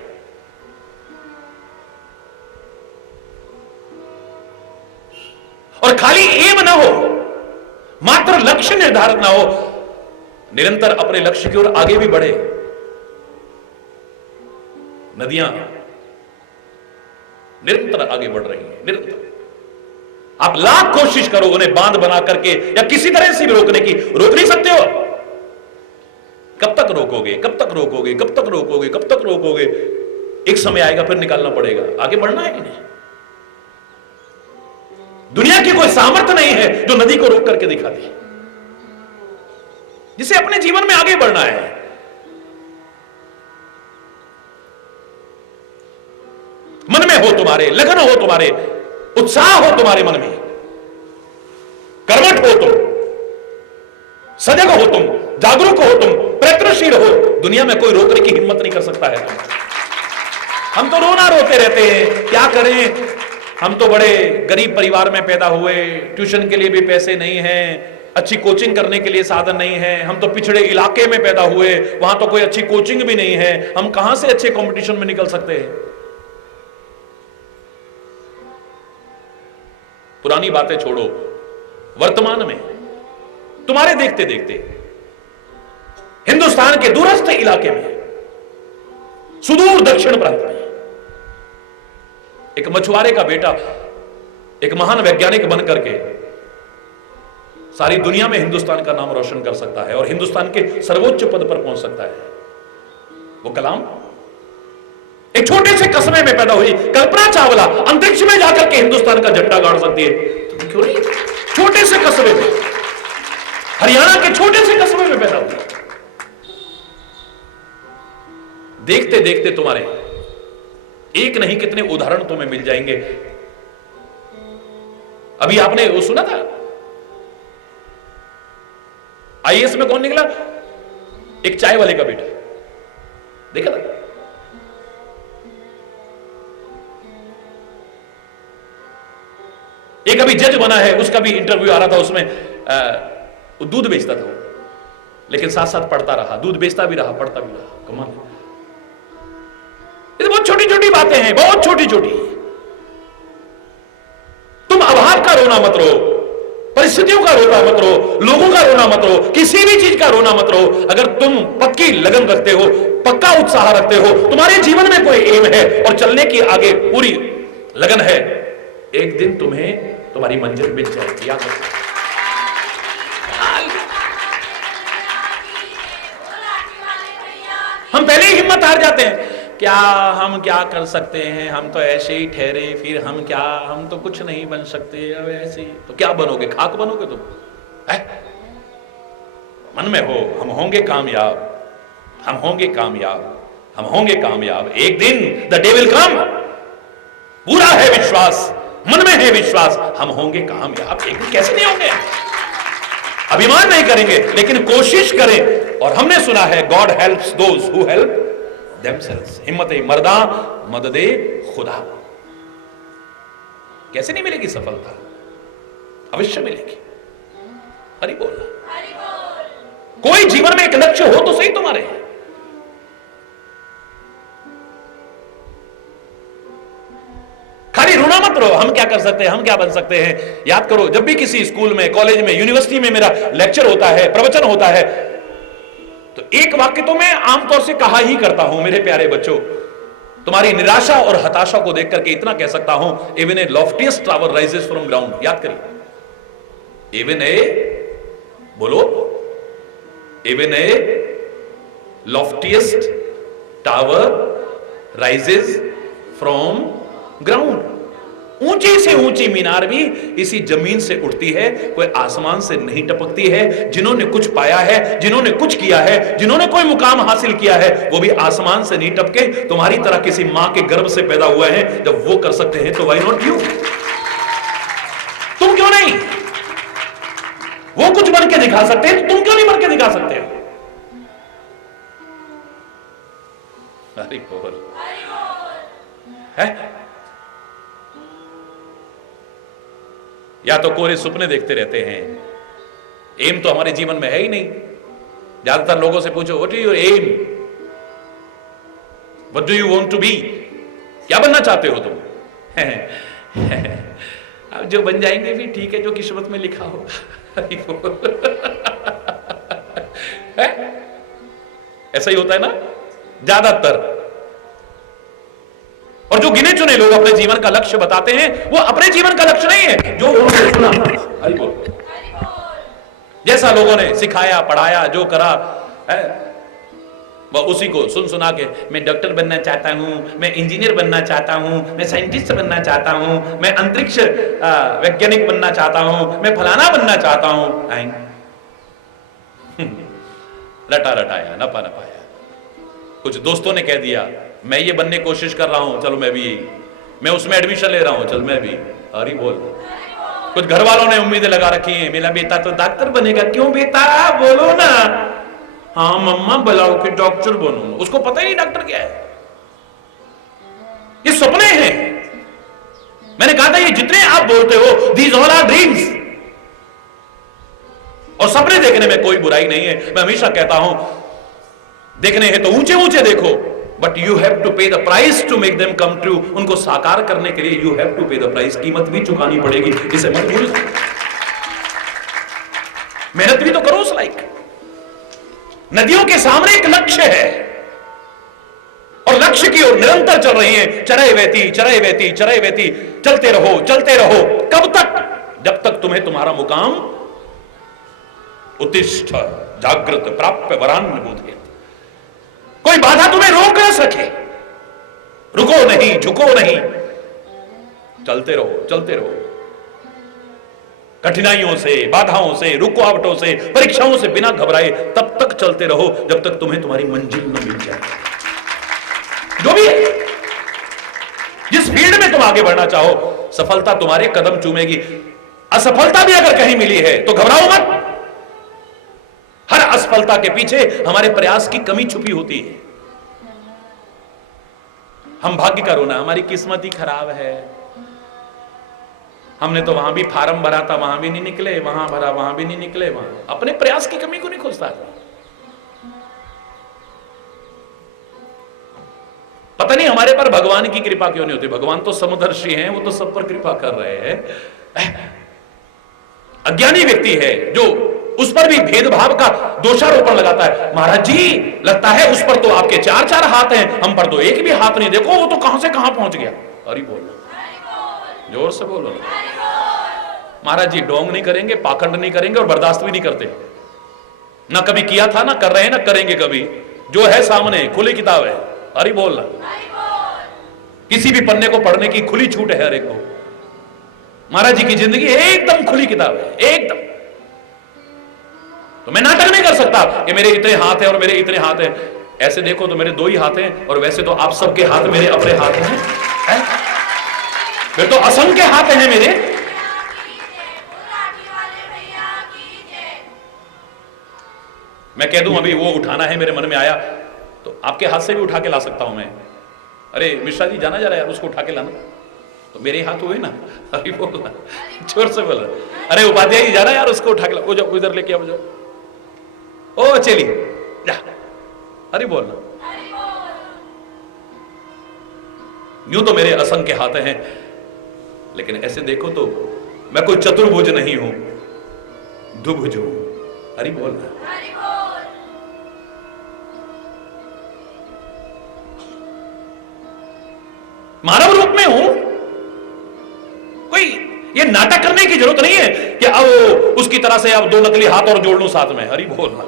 और खाली एम ना हो, मात्र लक्ष्य निर्धारित ना हो, निरंतर अपने लक्ष्य की ओर आगे भी बढ़े। नदियां निरंतर आगे बढ़ रही हैं, निरंतर। आप लाख कोशिश करो उन्हें बांध बना करके या किसी तरह से भी रोकने की, रोक नहीं सकते हो। कब तक रोकोगे, कब तक रोकोगे, कब तक रोकोगे, कब तक रोकोगे? एक समय आएगा फिर निकालना पड़ेगा। आगे बढ़ना है कि नहीं? दुनिया की कोई सामर्थ्य नहीं है जो नदी को रोक करके दिखा दे। जिसे अपने जीवन में आगे बढ़ना है, मन में हो तुम्हारे, लगन हो तुम्हारे, उत्साह हो तुम्हारे मन में, कर्मठ हो तुम, सजग हो तुम, जागरूक हो तुम, प्रयत्नशील हो, दुनिया में कोई रोकने की हिम्मत नहीं कर सकता है। हम तो रोना रोते रहते हैं, क्या करें, हम तो बड़े गरीब परिवार में पैदा हुए, ट्यूशन के लिए भी पैसे नहीं हैं, अच्छी कोचिंग करने के लिए साधन नहीं है, हम तो पिछड़े इलाके में पैदा हुए, वहां तो कोई अच्छी कोचिंग भी नहीं है, हम कहां से अच्छे कंपटीशन में निकल सकते हैं। पुरानी बातें छोड़ो, वर्तमान में तुम्हारे देखते देखते हिंदुस्तान के दूरस्थ इलाके में, सुदूर दक्षिण प्रांत में, एक मछुआरे का बेटा एक महान वैज्ञानिक बन करके सारी दुनिया में हिंदुस्तान का नाम रोशन कर सकता है और हिंदुस्तान के सर्वोच्च पद पर पहुंच सकता है। वो कलाम एक छोटे से कस्बे में पैदा हुई। कल्पना चावला अंतरिक्ष में जाकर के हिंदुस्तान का झंडा गाड़ सकती है, तो क्यों नहीं? छोटे से कस्बे में, हरियाणा के छोटे से कस्बे में पैदा हुई। देखते देखते तुम्हारे एक नहीं कितने उदाहरण तुम्हें मिल जाएंगे। अभी आपने वो सुना था, आईएएस में कौन निकला? एक चाय वाले का बेटा, देखा था? एक अभी जज बना है, उसका भी इंटरव्यू आ रहा था, उसमें वो दूध बेचता था, लेकिन साथ साथ पढ़ता रहा, दूध बेचता भी रहा, पढ़ता भी रहा। कमाल है। ये बहुत छोटी छोटी बातें हैं, बहुत छोटी छोटी। तुम अभाव का रोना मत रो, परिस्थितियों का रोना मत रो, लोगों का रोना मत रो, किसी भी चीज का रोना मत रो। अगर तुम पक्की लगन रखते हो, पक्का उत्साह रखते हो, तुम्हारे जीवन में कोई एम है और चलने की आगे पूरी लगन है, एक दिन तुम्हें तुम्हारी मंजिल मिल जाएगी। याद रखो। हम पहले ही हिम्मत हार जाते हैं। क्या हम क्या कर सकते हैं, हम तो ऐसे ही ठहरे, फिर हम क्या, हम तो कुछ नहीं बन सकते, अब ऐसे ही तो क्या बनोगे, खाक बनोगे तुम है? मन में हो हम होंगे कामयाब, हम होंगे कामयाब, हम होंगे कामयाब, एक दिन द डे विल कम। पूरा है विश्वास, मन में है विश्वास, हम होंगे कामयाब, एक दिन कैसे नहीं होंगे। अभिमान नहीं करेंगे लेकिन कोशिश करें। और हमने सुना है God helps those who help themselves. हिम्मत मर्दा मददे खुदा। कैसे नहीं मिलेगी सफलता, अवश्य मिलेगी। हरि बोल। कोई जीवन में एक लक्ष्य हो तो सही तुम्हारे। खाली रोना मत रहो, हम क्या कर सकते हैं, हम क्या बन सकते हैं। याद करो, जब भी किसी स्कूल में, कॉलेज में, यूनिवर्सिटी में मेरा लेक्चर होता है, प्रवचन होता है, तो एक वाक्य तो मैं आमतौर से कहा ही करता हूं, मेरे प्यारे बच्चों, तुम्हारी निराशा और हताशा को देख करके इतना कह सकता हूं, even a loftiest tower rises from ground. याद करिए, इवन ए, बोलो, even a loftiest tower rises from ground. ऊंची से ऊंची मीनार भी इसी जमीन से उठती है, कोई आसमान से नहीं टपकती है। जिन्होंने कुछ पाया है, जिन्होंने कुछ किया है, जिन्होंने कोई मुकाम हासिल किया है, वो भी आसमान से नहीं टपके, तुम्हारी तरह किसी मां के गर्भ से पैदा हुए हैं। जब वो कर सकते हैं तो व्हाई नॉट यू, तुम क्यों नहीं? वो कुछ बन के दिखा सकते हैं, तुम क्यों नहीं बन के दिखा सकते हो? हरि बोल है। या तो कोरे सपने देखते रहते हैं, एम तो हमारे जीवन में है ही नहीं। ज्यादातर लोगों से पूछो what is your aim, what do you want to be, क्या बनना चाहते हो तुम? अब जो बन जाएंगे भी ठीक है, जो किस्मत में लिखा होगा। ऐसा ही होता है ना ज्यादातर। और जो गिने चुने लोग अपने जीवन का लक्ष्य बताते हैं, वो अपने जीवन का लक्ष्य नहीं है, जो उन्होंने सुना। हरि बोल। जैसा लोगों ने सिखाया, पढ़ाया, जो करा है, वह उसी को सुन सुना के, मैं डॉक्टर बनना चाहता हूं, मैं इंजीनियर बनना चाहता हूं, मैं साइंटिस्ट बनना चाहता हूं, मैं अंतरिक्ष वैज्ञानिक बनना चाहता हूं, मैं फलाना बनना चाहता हूं। रटा रटाया, नपा नपाया। कुछ दोस्तों ने कह दिया मैं ये बनने की कोशिश कर रहा हूं, चलो मैं भी, मैं उसमें एडमिशन ले रहा हूं, चल मैं भी। हरि बोल। कुछ घर वालों ने उम्मीदें लगा रखी हैं, मेरा बेटा तो डॉक्टर बनेगा। क्यों बेटा, बोलो ना। हाँ मम्मा बुलाओ कि डॉक्टर बनूंगा। उसको पता ही नहीं डॉक्टर क्या है। ये सपने हैं। मैंने कहा था ये जितने आप बोलते हो, दीज ऑल आर ड्रीम्स। और सपने देखने में कोई बुराई नहीं है। मैं हमेशा कहता हूं देखने हैं तो ऊंचे ऊंचे देखो, but you have to pay the price to make them come true. उनको साकार करने के लिए you have to pay the price, कीमत भी चुकानी पड़ेगी, इसे मत भूलना। मेहनत भी तो करो उस लायक। नदियों के सामने एक लक्ष्य है और लक्ष्य की ओर निरंतर चल रही है, चरय वहती चरय वहती चरय वहती। चलते रहो चलते रहो। कब तक? जब तक तुम्हें तुम्हारा मुकाम उत्तिष्ठ जागृत प्राप्य वरान्य बोधयेत्। कोई बाधा तुम्हें रोक न सके। रुको नहीं, झुको नहीं, चलते रहो चलते रहो। कठिनाइयों से, बाधाओं से, रुकावटों से, परीक्षाओं से बिना घबराए तब तक चलते रहो जब तक तुम्हें तुम्हारी मंजिल न मिल जाए। जो भी है, जिस फील्ड में तुम आगे बढ़ना चाहो, सफलता तुम्हारे कदम चूमेगी। असफलता भी अगर कहीं मिली है तो घबराओ मत। हर असफलता के पीछे हमारे प्रयास की कमी छुपी होती है। हम भाग्य का रोना, हमारी किस्मत ही खराब है, हमने तो वहां भी फार्म भरा था, वहां भी नहीं निकले, वहां भरा वहां भी नहीं निकले। वहां अपने प्रयास की कमी को नहीं खोजता। पता नहीं हमारे पर भगवान की कृपा क्यों नहीं होती। भगवान तो समदर्शी हैं, वो तो सब पर कृपा कर रहे हैं। अज्ञानी व्यक्ति है जो उस पर भी भेदभाव का दोषारोपण लगाता है। महाराज जी लगता है उस पर तो आपके 4-4 हाथ हैं, हम पर तो एक भी हाथ नहीं, देखो वो तो कहां से कहां पहुंच गया। अरे बोलो, जोर से बोलो। महाराज जी डोंग नहीं करेंगे, पाखंड नहीं करेंगे और बर्दाश्त भी नहीं करते। ना कभी किया था, ना कर रहे हैं, ना करेंगे कभी। जो है सामने खुली किताब है, हरि बोलना। किसी भी पन्ने को पढ़ने की खुली छूट है हर एक को। महाराज जी की जिंदगी एकदम खुली किताब है, एकदम। तो मैं नाटक नहीं कर सकता कि मेरे इतने हाथ हैं और मेरे इतने हाथ हैं। ऐसे देखो तो मेरे 2 ही हाथ हैं, और वैसे तो आप सबके हाथ मेरे अपने हाथ हैं, है? फिर तो असंख्य हाथ हैं मेरे। मैं कह दूं अभी वो उठाना है, मेरे मन में आया तो आपके हाथ से भी उठा के ला सकता हूं मैं। अरे मिश्रा जी जाना जा रहा है यार, उसको उठा के लाना, तो मेरे हाथ हुए ना। अरे बोलना, जोर से बोला। अरे उपाध्याय जी जा रहा है यार, उसको उठा के ला, वो जाओ उधर लेके आओ, जाओ। ओ चलिए जा, अरे बोलना। यूं तो मेरे असंख्य हाथ हैं, लेकिन ऐसे देखो तो मैं कोई चतुर्भुज नहीं हूं, दुभुज हूं। हरि बोलना। मानव रूप में हूं, कोई ये नाटक करने की जरूरत नहीं है कि अब उसकी तरह से अब 2 नकली हाथ और जोड़ लूं साथ में। हरि बोलना।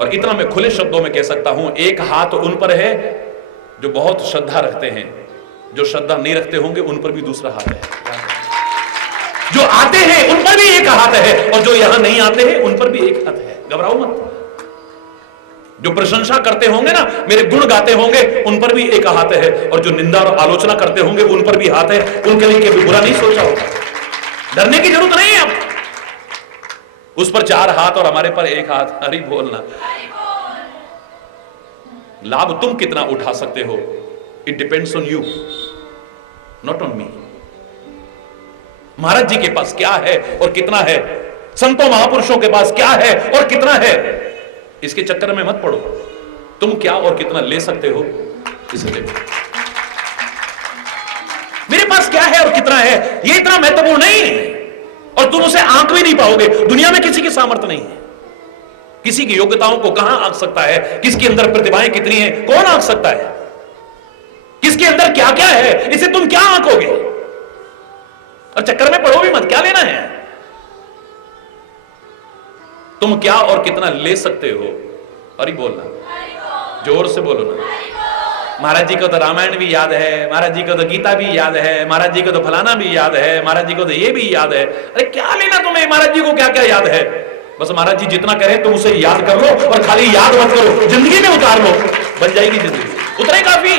और इतना मैं खुले शब्दों में कह सकता हूं, एक हाथ उन पर है जो बहुत श्रद्धा रखते हैं, जो श्रद्धा नहीं रखते होंगे उन पर भी दूसरा हाथ है। जो आते हैं उन पर भी एक हाथ है, और जो यहां नहीं आते हैं उन पर भी एक हाथ है। घबराओ मत। जो प्रशंसा करते होंगे ना, मेरे गुण गाते होंगे, उन पर भी एक हाथ है, और जो निंदा और आलोचना करते होंगे उन पर भी हाथ है। उनके लिए कभी बुरा नहीं सोचा होगा। डरने की जरूरत नहीं है। अब उस पर 4 हाथ और हमारे पर 1 हाथ। हरि बोलना। लाभ तुम कितना उठा सकते हो, it depends on you, not on me. Maharaj ji के पास क्या है और कितना है, संतों महापुरुषों के पास क्या है और कितना है, इसके चक्कर में मत पड़ो। तुम क्या और कितना ले सकते हो इसे देखो। मेरे पास क्या है और कितना है ये इतना महत्वपूर्ण नहीं है, और तुम उसे आंक भी नहीं पाओगे। दुनिया में किसी की सामर्थ्य नहीं है, किसी की योग्यताओं को कहां आंक सकता है, किसके अंदर प्रतिभाएं कितनी है कौन आंक सकता है, किसके अंदर क्या क्या है इसे तुम क्या आंकोगे। और चक्कर में पड़ो भी मत, क्या लेना है। तुम क्या और कितना ले सकते हो। हरि बोलना, जोर से बोलो ना। महाराज जी को तो रामायण भी याद है, महाराज जी को तो गीता भी याद है, महाराज जी को तो फलाना भी याद है, महाराज जी को तो ये भी याद है। अरे क्या लेना तुम्हें, महाराज जी को क्या क्या याद है। बस महाराज जी जितना करें तुम उसे याद कर लो, और खाली याद मत करो, जिंदगी में उतार लो, बन जाएगी जिंदगी, उतना ही काफी।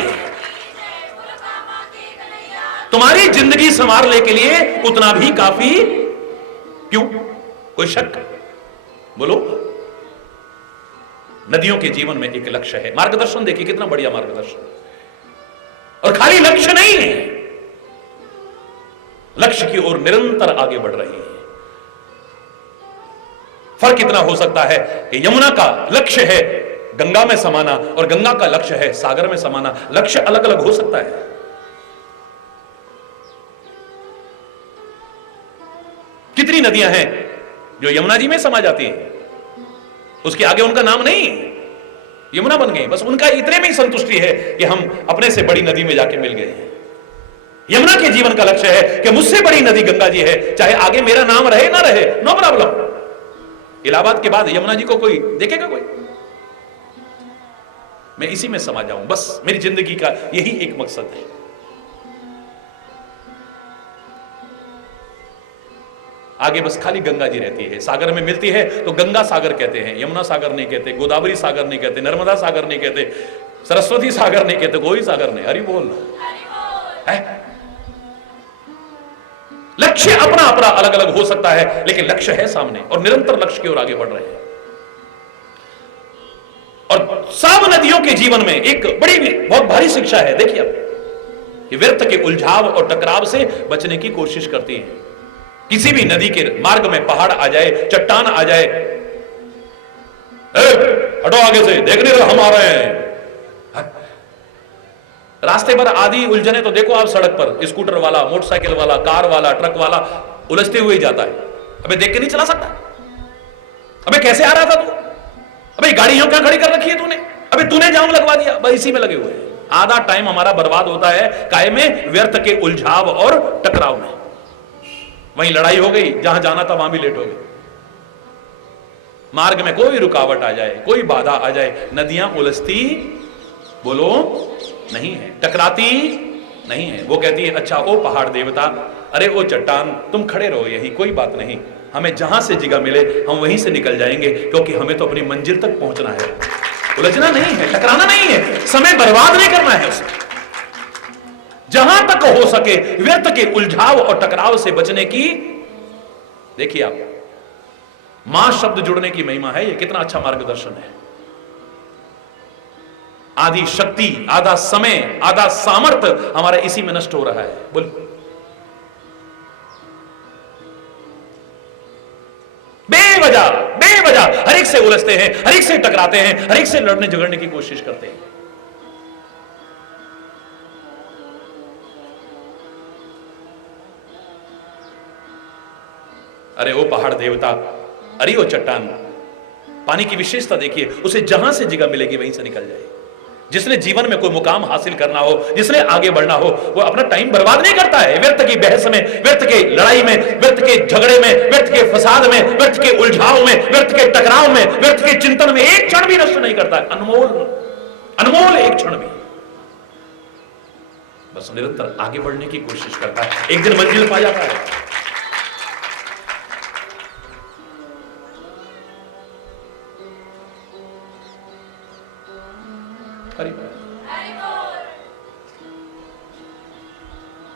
तुम्हारी जिंदगी संवारने के लिए उतना भी काफी। क्यों, कोई शक? बोलो। नदियों के जीवन में एक लक्ष्य है, मार्गदर्शन। देखिए कितना बढ़िया मार्गदर्शन। और खाली लक्ष्य नहीं है, लक्ष्य की ओर निरंतर आगे बढ़ रही है। फर्क इतना हो सकता है कि यमुना का लक्ष्य है गंगा में समाना, और गंगा का लक्ष्य है सागर में समाना। लक्ष्य अलग अलग हो सकता है। कितनी नदियां हैं जो यमुना जी में समा जाती हैं, उसके आगे उनका नाम नहीं, यमुना बन गई। बस उनका इतने में ही संतुष्टि है कि हम अपने से बड़ी नदी में जाके मिल गए हैं। यमुना के जीवन का लक्ष्य है कि मुझसे बड़ी नदी गंगा जी है, चाहे आगे मेरा नाम रहे ना रहे, नो प्रॉब्लम। इलाहाबाद के बाद यमुना जी को कोई देखेगा? कोई। मैं इसी में समा जाऊं, बस मेरी जिंदगी का यही एक मकसद है। आगे बस खाली गंगा जी रहती है, सागर में मिलती है तो गंगा सागर कहते हैं, यमुना सागर नहीं कहते, गोदावरी सागर नहीं कहते, नर्मदा सागर नहीं कहते, सरस्वती सागर नहीं कहते, कोई सागर नहीं। हरि बोल है। लक्ष्य अपना अपना अलग अलग हो सकता है, लेकिन लक्ष्य है सामने, और निरंतर लक्ष्य की ओर आगे बढ़ रहे हैं। और सब नदियों के जीवन में एक बड़ी बहुत भारी शिक्षा है। देखिए अब ये व्यर्थ के उलझाव और टकराव से बचने की कोशिश करती है। किसी भी नदी के मार्ग में पहाड़ आ जाए, चट्टान आ जाए, हटो आगे से, देखने दो हम आ रहे हैं। रास्ते पर आधी उलझने तो देखो आप, सड़क पर स्कूटर वाला, मोटरसाइकिल वाला, कार वाला, ट्रक वाला उलझते हुए ही जाता है। अबे देख के नहीं चला सकता? अबे कैसे आ रहा था तू? अबे गाड़ी यूं क्या खड़ी कर रखी है तूने? अबे तूने जाम लगवा दिया। बस इसी में लगे हुए हैं। आधा टाइम हमारा बर्बाद होता है काय में, व्यर्थ के उलझाव और टकराव में। वहीं लड़ाई हो गई, जहां जाना था वहां भी लेट हो गए। मार्ग में कोई रुकावट आ जाए, कोई बाधा आ जाए, नदियां उलझती बोलो नहीं है, टकराती नहीं है। वो कहती है अच्छा ओ पहाड़ देवता, अरे ओ चट्टान, तुम खड़े रहो यही, कोई बात नहीं, हमें जहां से जगह मिले हम वहीं से निकल जाएंगे, क्योंकि हमें तो अपनी मंजिल तक पहुंचना है। उलझना नहीं है, टकराना नहीं है, समय बर्बाद नहीं करना है उसमें। जहां तक हो सके व्यर्थ के उलझाव और टकराव से बचने की, देखिए आप, मां शब्द जुड़ने की महिमा है, ये कितना अच्छा मार्गदर्शन है। आधी शक्ति, आधा समय, आधा सामर्थ्य हमारा इसी में नष्ट हो रहा है। बोल, बेवजह बेवजह हर एक से उलझते हैं, हर एक से टकराते हैं, हर एक से लड़ने झगड़ने की कोशिश करते हैं। अरे वो पहाड़ देवता, अरे वो चट्टान, पानी की विशेषता देखिए, उसे जहां से जगह मिलेगी वहीं से निकल जाए। जिसने जीवन में कोई मुकाम हासिल करना हो, जिसने आगे बढ़ना हो, वो अपना टाइम बर्बाद नहीं करता है व्यर्थ की बहस में, व्यर्थ के लड़ाई में, व्यर्थ के झगड़े में, व्यर्थ के फसाद में, व्यर्थ के उलझाव में, व्यर्थ के टकराव में, व्यर्थ के चिंतन में एक क्षण भी नष्ट नहीं करता है। अनमोल अनमोल एक क्षण भी, बस निरंतर आगे बढ़ने की कोशिश करता है, एक दिन मंजिल पा जाता है।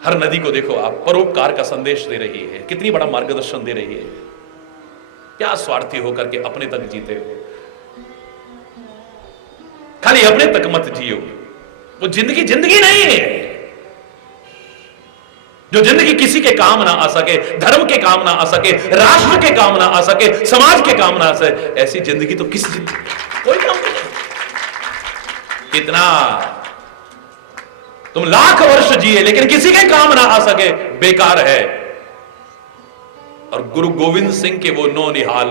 हर नदी को देखो आप, परोपकार का संदेश दे रही है, कितनी बड़ा मार्गदर्शन दे रही है। क्या स्वार्थी होकर के अपने तक जीते हो, खाली अपने तक मत जियो। वो जिंदगी जिंदगी नहीं है। जो जिंदगी किसी के काम ना आ सके, धर्म के काम ना आ सके, राष्ट्र के काम ना आ सके, समाज के काम ना आ सके, ऐसी जिंदगी तो किसी जिंदगी कोई काम नहीं। कितना तुम लाख वर्ष जिए लेकिन किसी के काम ना आ सके, बेकार है। और गुरु गोविंद सिंह के वो नौनिहाल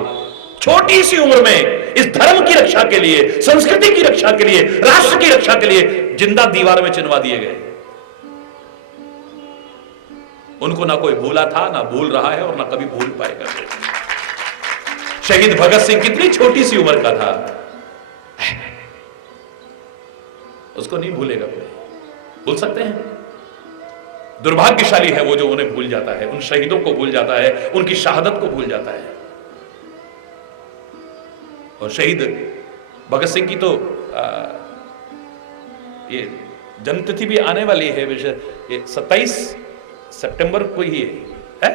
छोटी सी उम्र में इस धर्म की रक्षा के लिए, संस्कृति की रक्षा के लिए, राष्ट्र की रक्षा के लिए जिंदा दीवार में चिनवा दिए गए। उनको ना कोई भूला था, ना भूल रहा है और ना कभी भूल पाएगा। शहीद भगत सिंह कितनी छोटी सी उम्र का था, उसको नहीं भूलेगा कोई। भूल सकते हैं? दुर्भाग्यशाली है वो जो उन्हें भूल जाता है, उन शहीदों को भूल जाता है, उनकी शहादत को भूल जाता है। और शहीद भगत सिंह की तो ये जन्मतिथि भी आने वाली है, ये 27 सितंबर को ही है?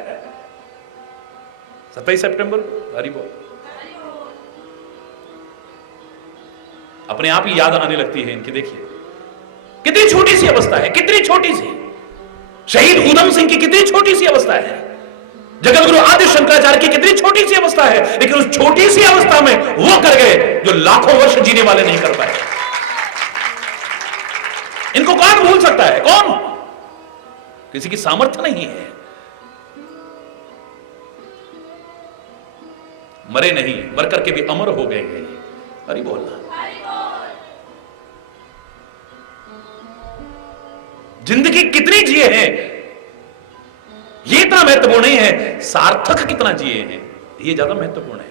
27 सितंबर। हरि बोल। अपने आप ही याद आने लगती है इनकी। देखिए कितनी छोटी सी अवस्था है, कितनी छोटी सी। शहीद ऊधम सिंह की कितनी छोटी सी अवस्था है, जगत गुरु आदि शंकराचार्य की कितनी छोटी सी अवस्था है, लेकिन उस छोटी सी अवस्था में वो कर गए जो लाखों वर्ष जीने वाले नहीं कर पाए। इनको कौन भूल सकता है? कौन? किसी की सामर्थ्य नहीं है। मरे नहीं, मर करके भी अमर हो गए हैं। अरे बोलना, जिंदगी कितनी जिए हैं ये इतना महत्वपूर्ण नहीं है, सार्थक कितना जिए हैं ये ज्यादा महत्वपूर्ण है।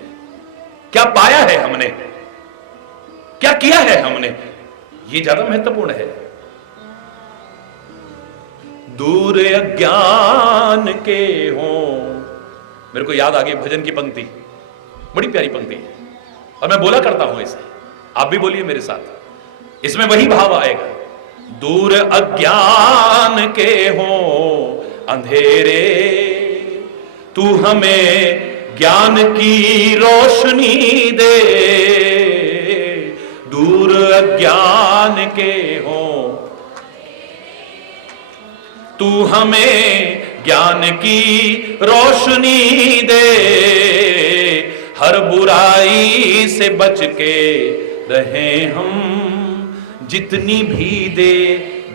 क्या पाया है हमने, क्या किया है हमने, ये ज्यादा महत्वपूर्ण है। दूर अज्ञान के हो, मेरे को याद आ गई भजन की पंक्ति, बड़ी प्यारी पंक्ति है और मैं बोला करता हूं इसे, आप भी बोलिए मेरे साथ। इसमें वही भाव आएगा, दूर अज्ञान के हो अंधेरे, तू हमें ज्ञान की रोशनी दे। दूर अज्ञान के हो, तू हमें ज्ञान की रोशनी दे। हर बुराई से बच के रहे हम, जितनी भी दे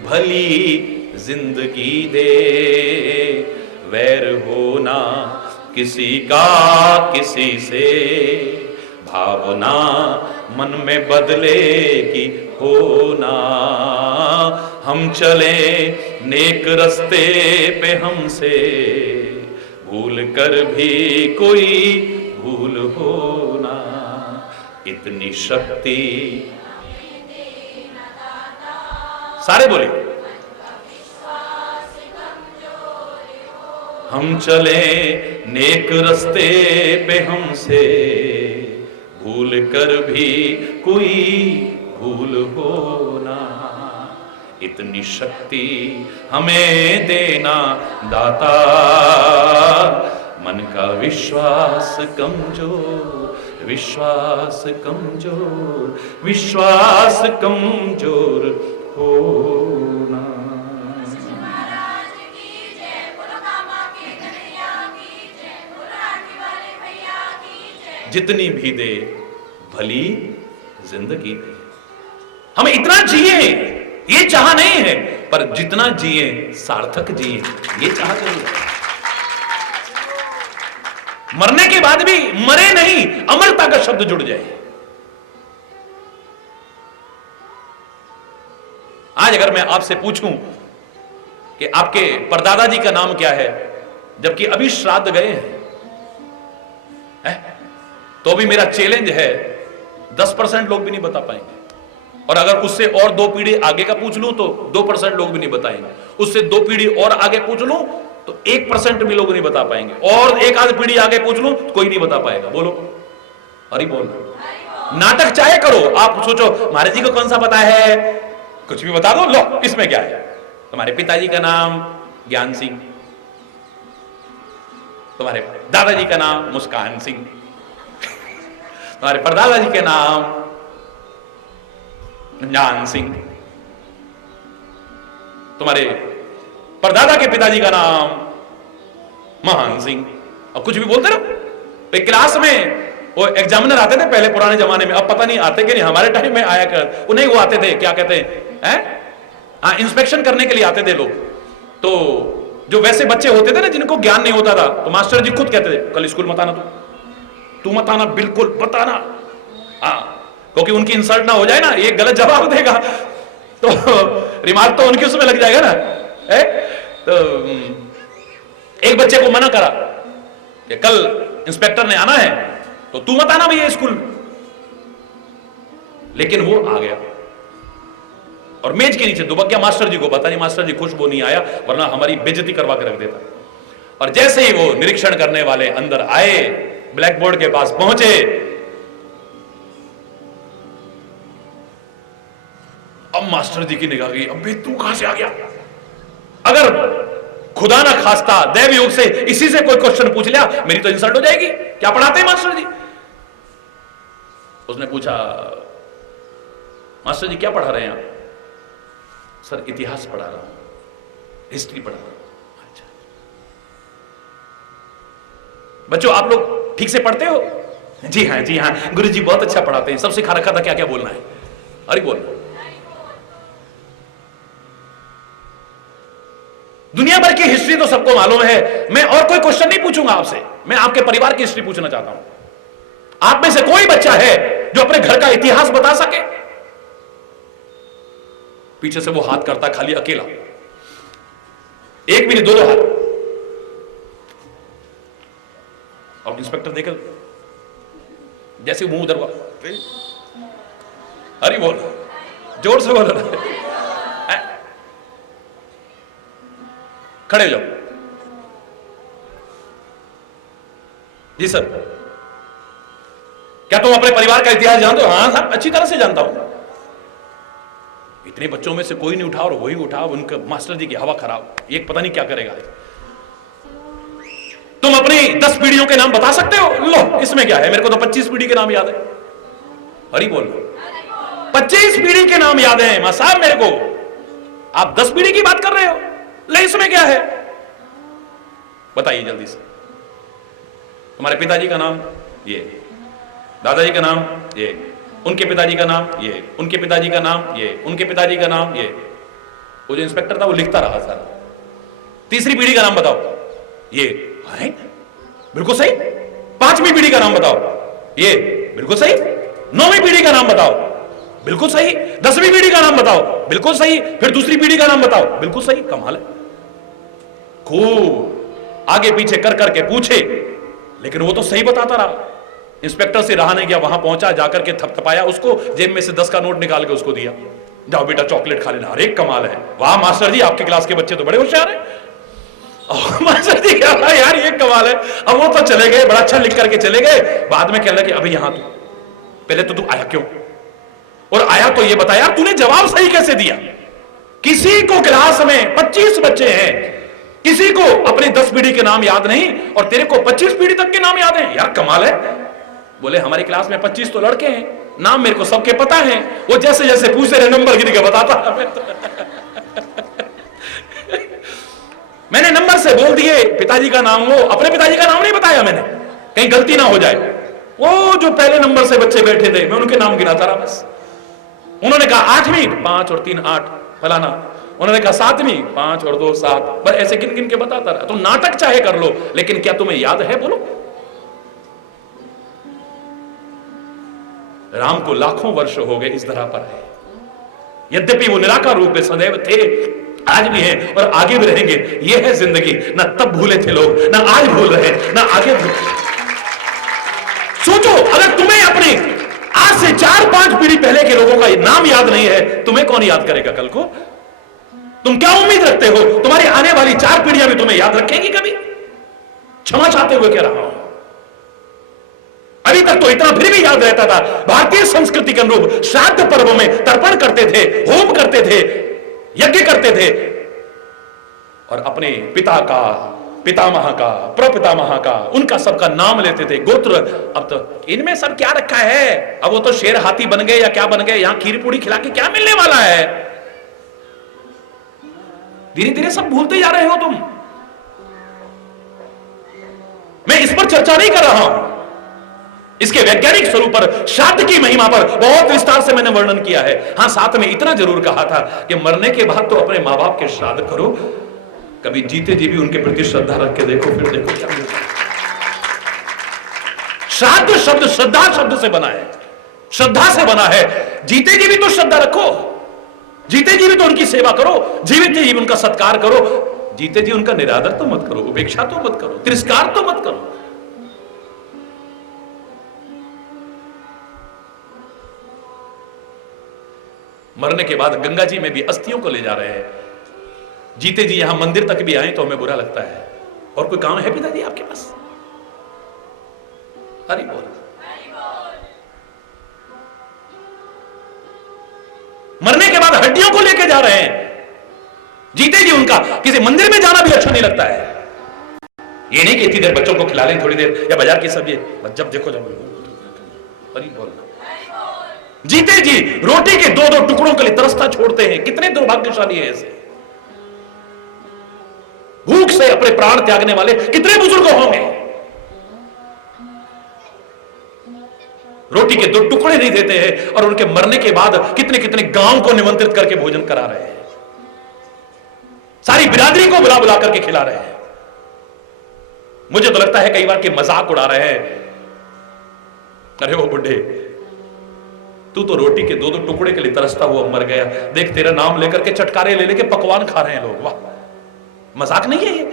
भली जिंदगी दे। वैर होना किसी का किसी से, भावना मन में बदलेगी होना। हम चले नेक रस्ते पे हमसे, भूल कर भी कोई भूल होना। इतनी शक्ति, सारे बोले, हम चले नेक रस्ते पे हमसे भूल कर भी कोई भूल हो ना, इतनी शक्ति हमें देना दाता, मन का विश्वास कमजोर, विश्वास कमजोर, विश्वास कमजोर होना। जितनी भी दे भली जिंदगी दे, हमें इतना जिए ये चाह नहीं है, पर जितना जिए सार्थक जिए ये चाह चाहिए। मरने के बाद भी मरे नहीं, अमरता का शब्द जुड़ जाए। आज अगर मैं आपसे पूछूं कि आपके परदादा जी का नाम क्या है, जबकि अभी श्राद्ध गए हैं, तो भी मेरा चैलेंज है 10% लोग भी नहीं बता पाएंगे। और अगर उससे और 2 पीढ़ी आगे का पूछ लूं तो 2% लोग भी नहीं बताएंगे। उससे 2 पीढ़ी और आगे पूछ लूं तो 1% भी लोग नहीं बता पाएंगे। और एक आध पीढ़ी आगे पूछ लूं तो कोई नहीं बता पाएगा। बोलो हरि बोल। नाटक चाहे करो, आप सोचो महाराज जी को कौन सा पता है, कुछ भी बता दो, लो इसमें क्या है। तुम्हारे पिताजी का नाम ज्ञान सिंह, तुम्हारे दादाजी का नाम मुस्कान सिंह, तुम्हारे परदादा जी के नाम ज्ञान सिंह, तुम्हारे परदादा के पिताजी का नाम महान सिंह। अब कुछ भी बोलते रहो। एक क्लास में वो एग्जामिनर आते थे पहले पुराने जमाने में, अब पता नहीं आते कि नहीं, हमारे टाइम में आया कर, उन्हें वो आते थे, क्या कहते हैं, हाँ, इंस्पेक्शन करने के लिए आते थे लोग। तो जो वैसे बच्चे होते थे ना जिनको ज्ञान नहीं होता था, तो मास्टर जी खुद कहते थे कल स्कूल मत आना, तू मत आना, बिल्कुल बताना, हाँ, क्योंकि उनकी इंसल्ट ना हो जाए ना, ये गलत जवाब देगा तो रिमार्क तो उनके उसमें लग जाएगा ना। तो एक बच्चे को मना करा कि कल इंस्पेक्टर ने आना है तो तू मत आना भैया स्कूल, लेकिन वो आ गया और मेज के नीचे दुबक गया। मास्टर जी को पता नहीं, मास्टर जी खुश वो नहीं आया, वरना हमारी बेइज्जती करवा के रख देता। और जैसे ही वो निरीक्षण करने वाले अंदर आए, ब्लैक बोर्ड के पास पहुंचे, अब मास्टर जी की निगाह गई, अबे तू कहां से आ गया। अगर खुदा ना खास्ता दैव योग से इसी से कोई क्वेश्चन पूछ लिया, मेरी तो इंसल्ट हो जाएगी। क्या पढ़ाते हैं मास्टर जी? उसने पूछा, मास्टर जी क्या पढ़ा रहे हैं आप? सर इतिहास पढ़ा रहा हूं, हिस्ट्री पढ़ा रहा हूं। अच्छा बच्चों, आप लोग ठीक से पढ़ते हो? जी हाँ जी हाँ, गुरु जी बहुत अच्छा पढ़ाते हैं, सब सिखा रखा था क्या क्या बोलना है। अरे बोल। दुनिया भर की हिस्ट्री तो सबको मालूम है, मैं और कोई क्वेश्चन नहीं पूछूंगा आपसे, मैं आपके परिवार की हिस्ट्री पूछना चाहता हूं। आप में से कोई बच्चा है जो अपने घर का इतिहास बता सके? पीछे से वो हाथ करता खाली अकेला, एक भी नहीं, दो हाथ। और इंस्पेक्टर देकर जैसे मुंह उधर हुआ, अरे बोल, जोर से बोल, खड़े जाओ। जी सर। क्या तुम अपने परिवार का इतिहास जानते हो? हाँ सर, अच्छी तरह से जानता हूं। इतने बच्चों में से कोई नहीं उठा और वही उठा, उनका मास्टर जी की हवा खराब, एक पता नहीं क्या करेगा। तुम अपनी 10 पीढ़ियों के नाम बता सकते हो? लो इसमें क्या है, मेरे को तो 25 पीढ़ी के नाम याद है। हरी बोल। 25 पीढ़ी के नाम याद है मां साहब मेरे को, आप 10 पीढ़ी की बात कर रहे हो? ले इसमें क्या है, बताइए जल्दी से। तुम्हारे पिताजी का नाम ये, दादाजी का नाम ये, उनके पिताजी का नाम ये, उनके पिताजी का नाम ये, उनके पिताजी का नाम ये। वो जो इंस्पेक्टर था वो लिखता रहा सारा। तीसरी पीढ़ी का नाम बताओ, ये है बिल्कुल सही। 5वीं पीढ़ी का नाम बताओ, ये बिल्कुल सही। 9वीं पीढ़ी का नाम बताओ, बिल्कुल सही। 10वीं पीढ़ी का नाम बताओ, बिल्कुल सही। फिर दूसरी पीढ़ी का नाम बताओ, बिल्कुल सही। कमाल है, खूब आगे पीछे कर करके पूछे, लेकिन वो तो सही बताता रहा। इंस्पेक्टर से रहा नहीं गया, वहां पहुंचा, जाकर के थपथपाया उसको, जेब में से 10 का नोट निकाल के उसको दिया, जाओ बेटा चॉकलेट खा लेना। अरे कमाल है, वाह मास्टर जी, आपकी क्लास के बच्चे तो बड़े होशियार हैं। मास्टर जी क्या यार, ये कमाल है। अब वो तो चले गए, बड़ा अच्छा लिख करके चले गए। बाद में कह लगे अभी यहां तू, पहले तो तू आया क्यों, और आया तो ये बता यार, तूने जवाब सही कैसे दिया। किसी को क्लास में 25 बच्चे हैं, किसी को अपनी 10 पीढ़ी के नाम याद नहीं, और तेरे को 25 पीढ़ी तक के नाम याद हैं, यार कमाल है। बोले हमारी क्लास में 25 तो लड़के हैं, नाम मेरे को सबके पता है। वो जैसे जैसे पूछते रहे नंबर गिन के बताता। मैंने नंबर से बोल दिए पिताजी का नाम, वो अपने पिताजी का नाम नहीं बताया मैंने, कहीं गलती ना हो जाए। वो जो पहले नंबर से बच्चे बैठे थे, मैं उनके नाम गिनाता रहा बस। उन्होंने कहा 8वीं 5 और 3 8 फलाना, उन्होंने कहा 7वीं 5 और 2 7, बस ऐसे गिन गिन के बताता रहा। तो नाटक चाहे कर लो, लेकिन क्या तुम्हें याद है, बोलो। राम को लाखों वर्ष हो गए इस धरा पर है, यद्यपि वो निराकार रूप में सदैव थे, आज भी हैं और आगे भी रहेंगे। ये है जिंदगी, ना तब भूले थे लोग, ना आज भूल रहे, ना आगे भूल। सोचो, अगर तुम्हें अपने आज से 4-5 पीढ़ी पहले के लोगों का नाम याद नहीं है, तुम्हें कौन याद करेगा कल को। तुम क्या उम्मीद रखते हो तुम्हारी आने वाली 4 पीढ़ियां भी तुम्हें याद रखेंगी कभी। क्षमा चाहते हुए कह रहा हूं, अभी तक तो इतना फिर भी याद रहता था। भारतीय संस्कृति के अनुरूप श्राद्ध पर्व में तर्पण करते थे, होम करते थे, यज्ञ करते थे, और अपने पिता का, पितामह का, प्रपितामह का, उनका सबका नाम लेते थे, गोत्र। अब तो इनमें सब क्या रखा है, अब वो तो शेर हाथी बन गए या क्या बन गए, यहां खीर पूड़ी खिला के क्या मिलने वाला है। धीरे धीरे सब भूलते जा रहे हो तुम। मैं इस पर चर्चा नहीं कर रहा हूं, इसके वैज्ञानिक स्वरूप पर, श्राद्ध की महिमा पर बहुत विस्तार से मैंने वर्णन किया है। हां, साथ में इतना जरूर कहा था कि मरने के बाद तो अपने मां बाप के श्राद्ध करो, कभी जीते जी भी उनके प्रति श्रद्धा रख के देखो, फिर देखो क्या मिलता है। श्राद्ध शब्द श्रद्धा शब्द से बना है, श्रद्धा से बना है। जीते जी भी तो श्रद्धा रखो, जीते जी भी तो उनकी सेवा करो, जीवित जी भी उनका सत्कार करो, जीते जी उनका निरादर तो मत करो, उपेक्षा तो मत करो, तिरस्कार तो मत करो। मरने के बाद गंगा जी में भी अस्थियों को ले जा रहे हैं, जीते जी यहां मंदिर तक भी आए तो हमें बुरा लगता है। और कोई काम है पिताजी आपके पास? हरि बोल। मरने के बाद हड्डियों को लेके जा रहे हैं, जीते जी उनका किसी मंदिर में जाना भी अच्छा नहीं लगता है। ये नहीं कि इतनी देर बच्चों को खिला लें, थोड़ी देर, या बाजार की सब्जी, जब देखो जब। हरि बोल। जीते जी रोटी के 2-2 टुकड़ों के लिए तरसता छोड़ते हैं। कितने दुर्भाग्यशाली है ऐसे, भूख से अपने प्राण त्यागने वाले कितने बुजुर्ग होंगे। रोटी के 2 टुकड़े नहीं देते हैं और उनके मरने के बाद कितने कितने गांव को निमंत्रित करके भोजन करा रहे हैं, सारी बिरादरी को बुला बुला करके खिला रहे हैं। मुझे तो लगता है कई बार कि मजाक उड़ा रहे हैं, अरे वो बुढ़े, तू तो रोटी के 2-2 टुकड़े के लिए तरसता हुआ मर गया, देख तेरा नाम लेकर के चटकारे ले लेके पकवान खा रहे हैं लोग। वाह, मजाक नहीं है ये।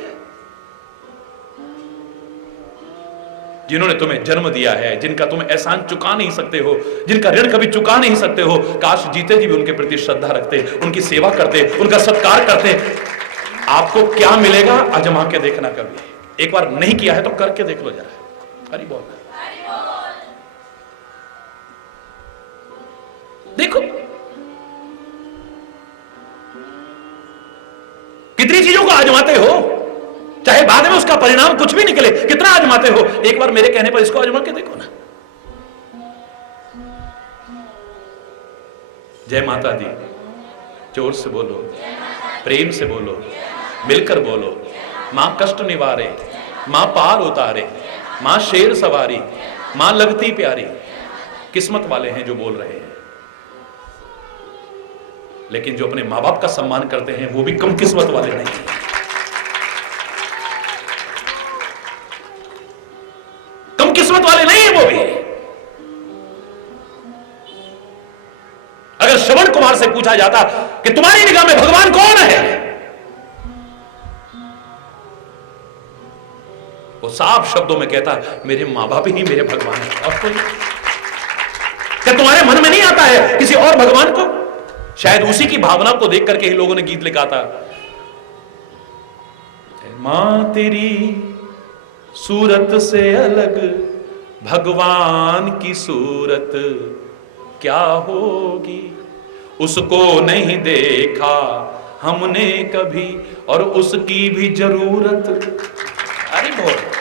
जिन्होंने तुम्हें जन्म दिया है, जिनका तुम एहसान चुका नहीं सकते हो, जिनका ऋण कभी चुका नहीं सकते हो, काश जीते जी भी उनके प्रति श्रद्धा रखते, उनकी सेवा करते, उनका सत्कार करते। आपको क्या मिलेगा आजमा के देखना कभी। एक बार नहीं किया है तो करके देख लो जरा। हरि बोल। देखो कितनी चीजों को आजमाते हो, चाहे बाद में उसका परिणाम कुछ भी निकले, कितना आजमाते हो। एक बार मेरे कहने पर इसको आजमा के देखो ना। जय माता दी। जोर से बोलो, प्रेम से बोलो, मिलकर बोलो। मां कष्ट निवारे, मां पार उतारे, मां शेर सवारी, मां लगती प्यारी। किस्मत वाले हैं जो बोल रहे हैं, लेकिन जो अपने मां बाप का सम्मान करते हैं वो भी कम किस्मत वाले नहीं। कम किस्मत वाले नहीं है वो भी। अगर श्रवण कुमार से पूछा जाता कि तुम्हारी निगाह में भगवान कौन है, वो साफ शब्दों में कहता है मेरे माँ बाप ही मेरे भगवान है, और कोई? क्या तुम्हारे मन में नहीं आता है किसी और भगवान को? शायद उसी की भावना को देख करके ही लोगों ने गीत लिखा था, मां तेरी सूरत से अलग भगवान की सूरत क्या होगी, उसको नहीं देखा हमने कभी और उसकी भी जरूरत। अरे बहुत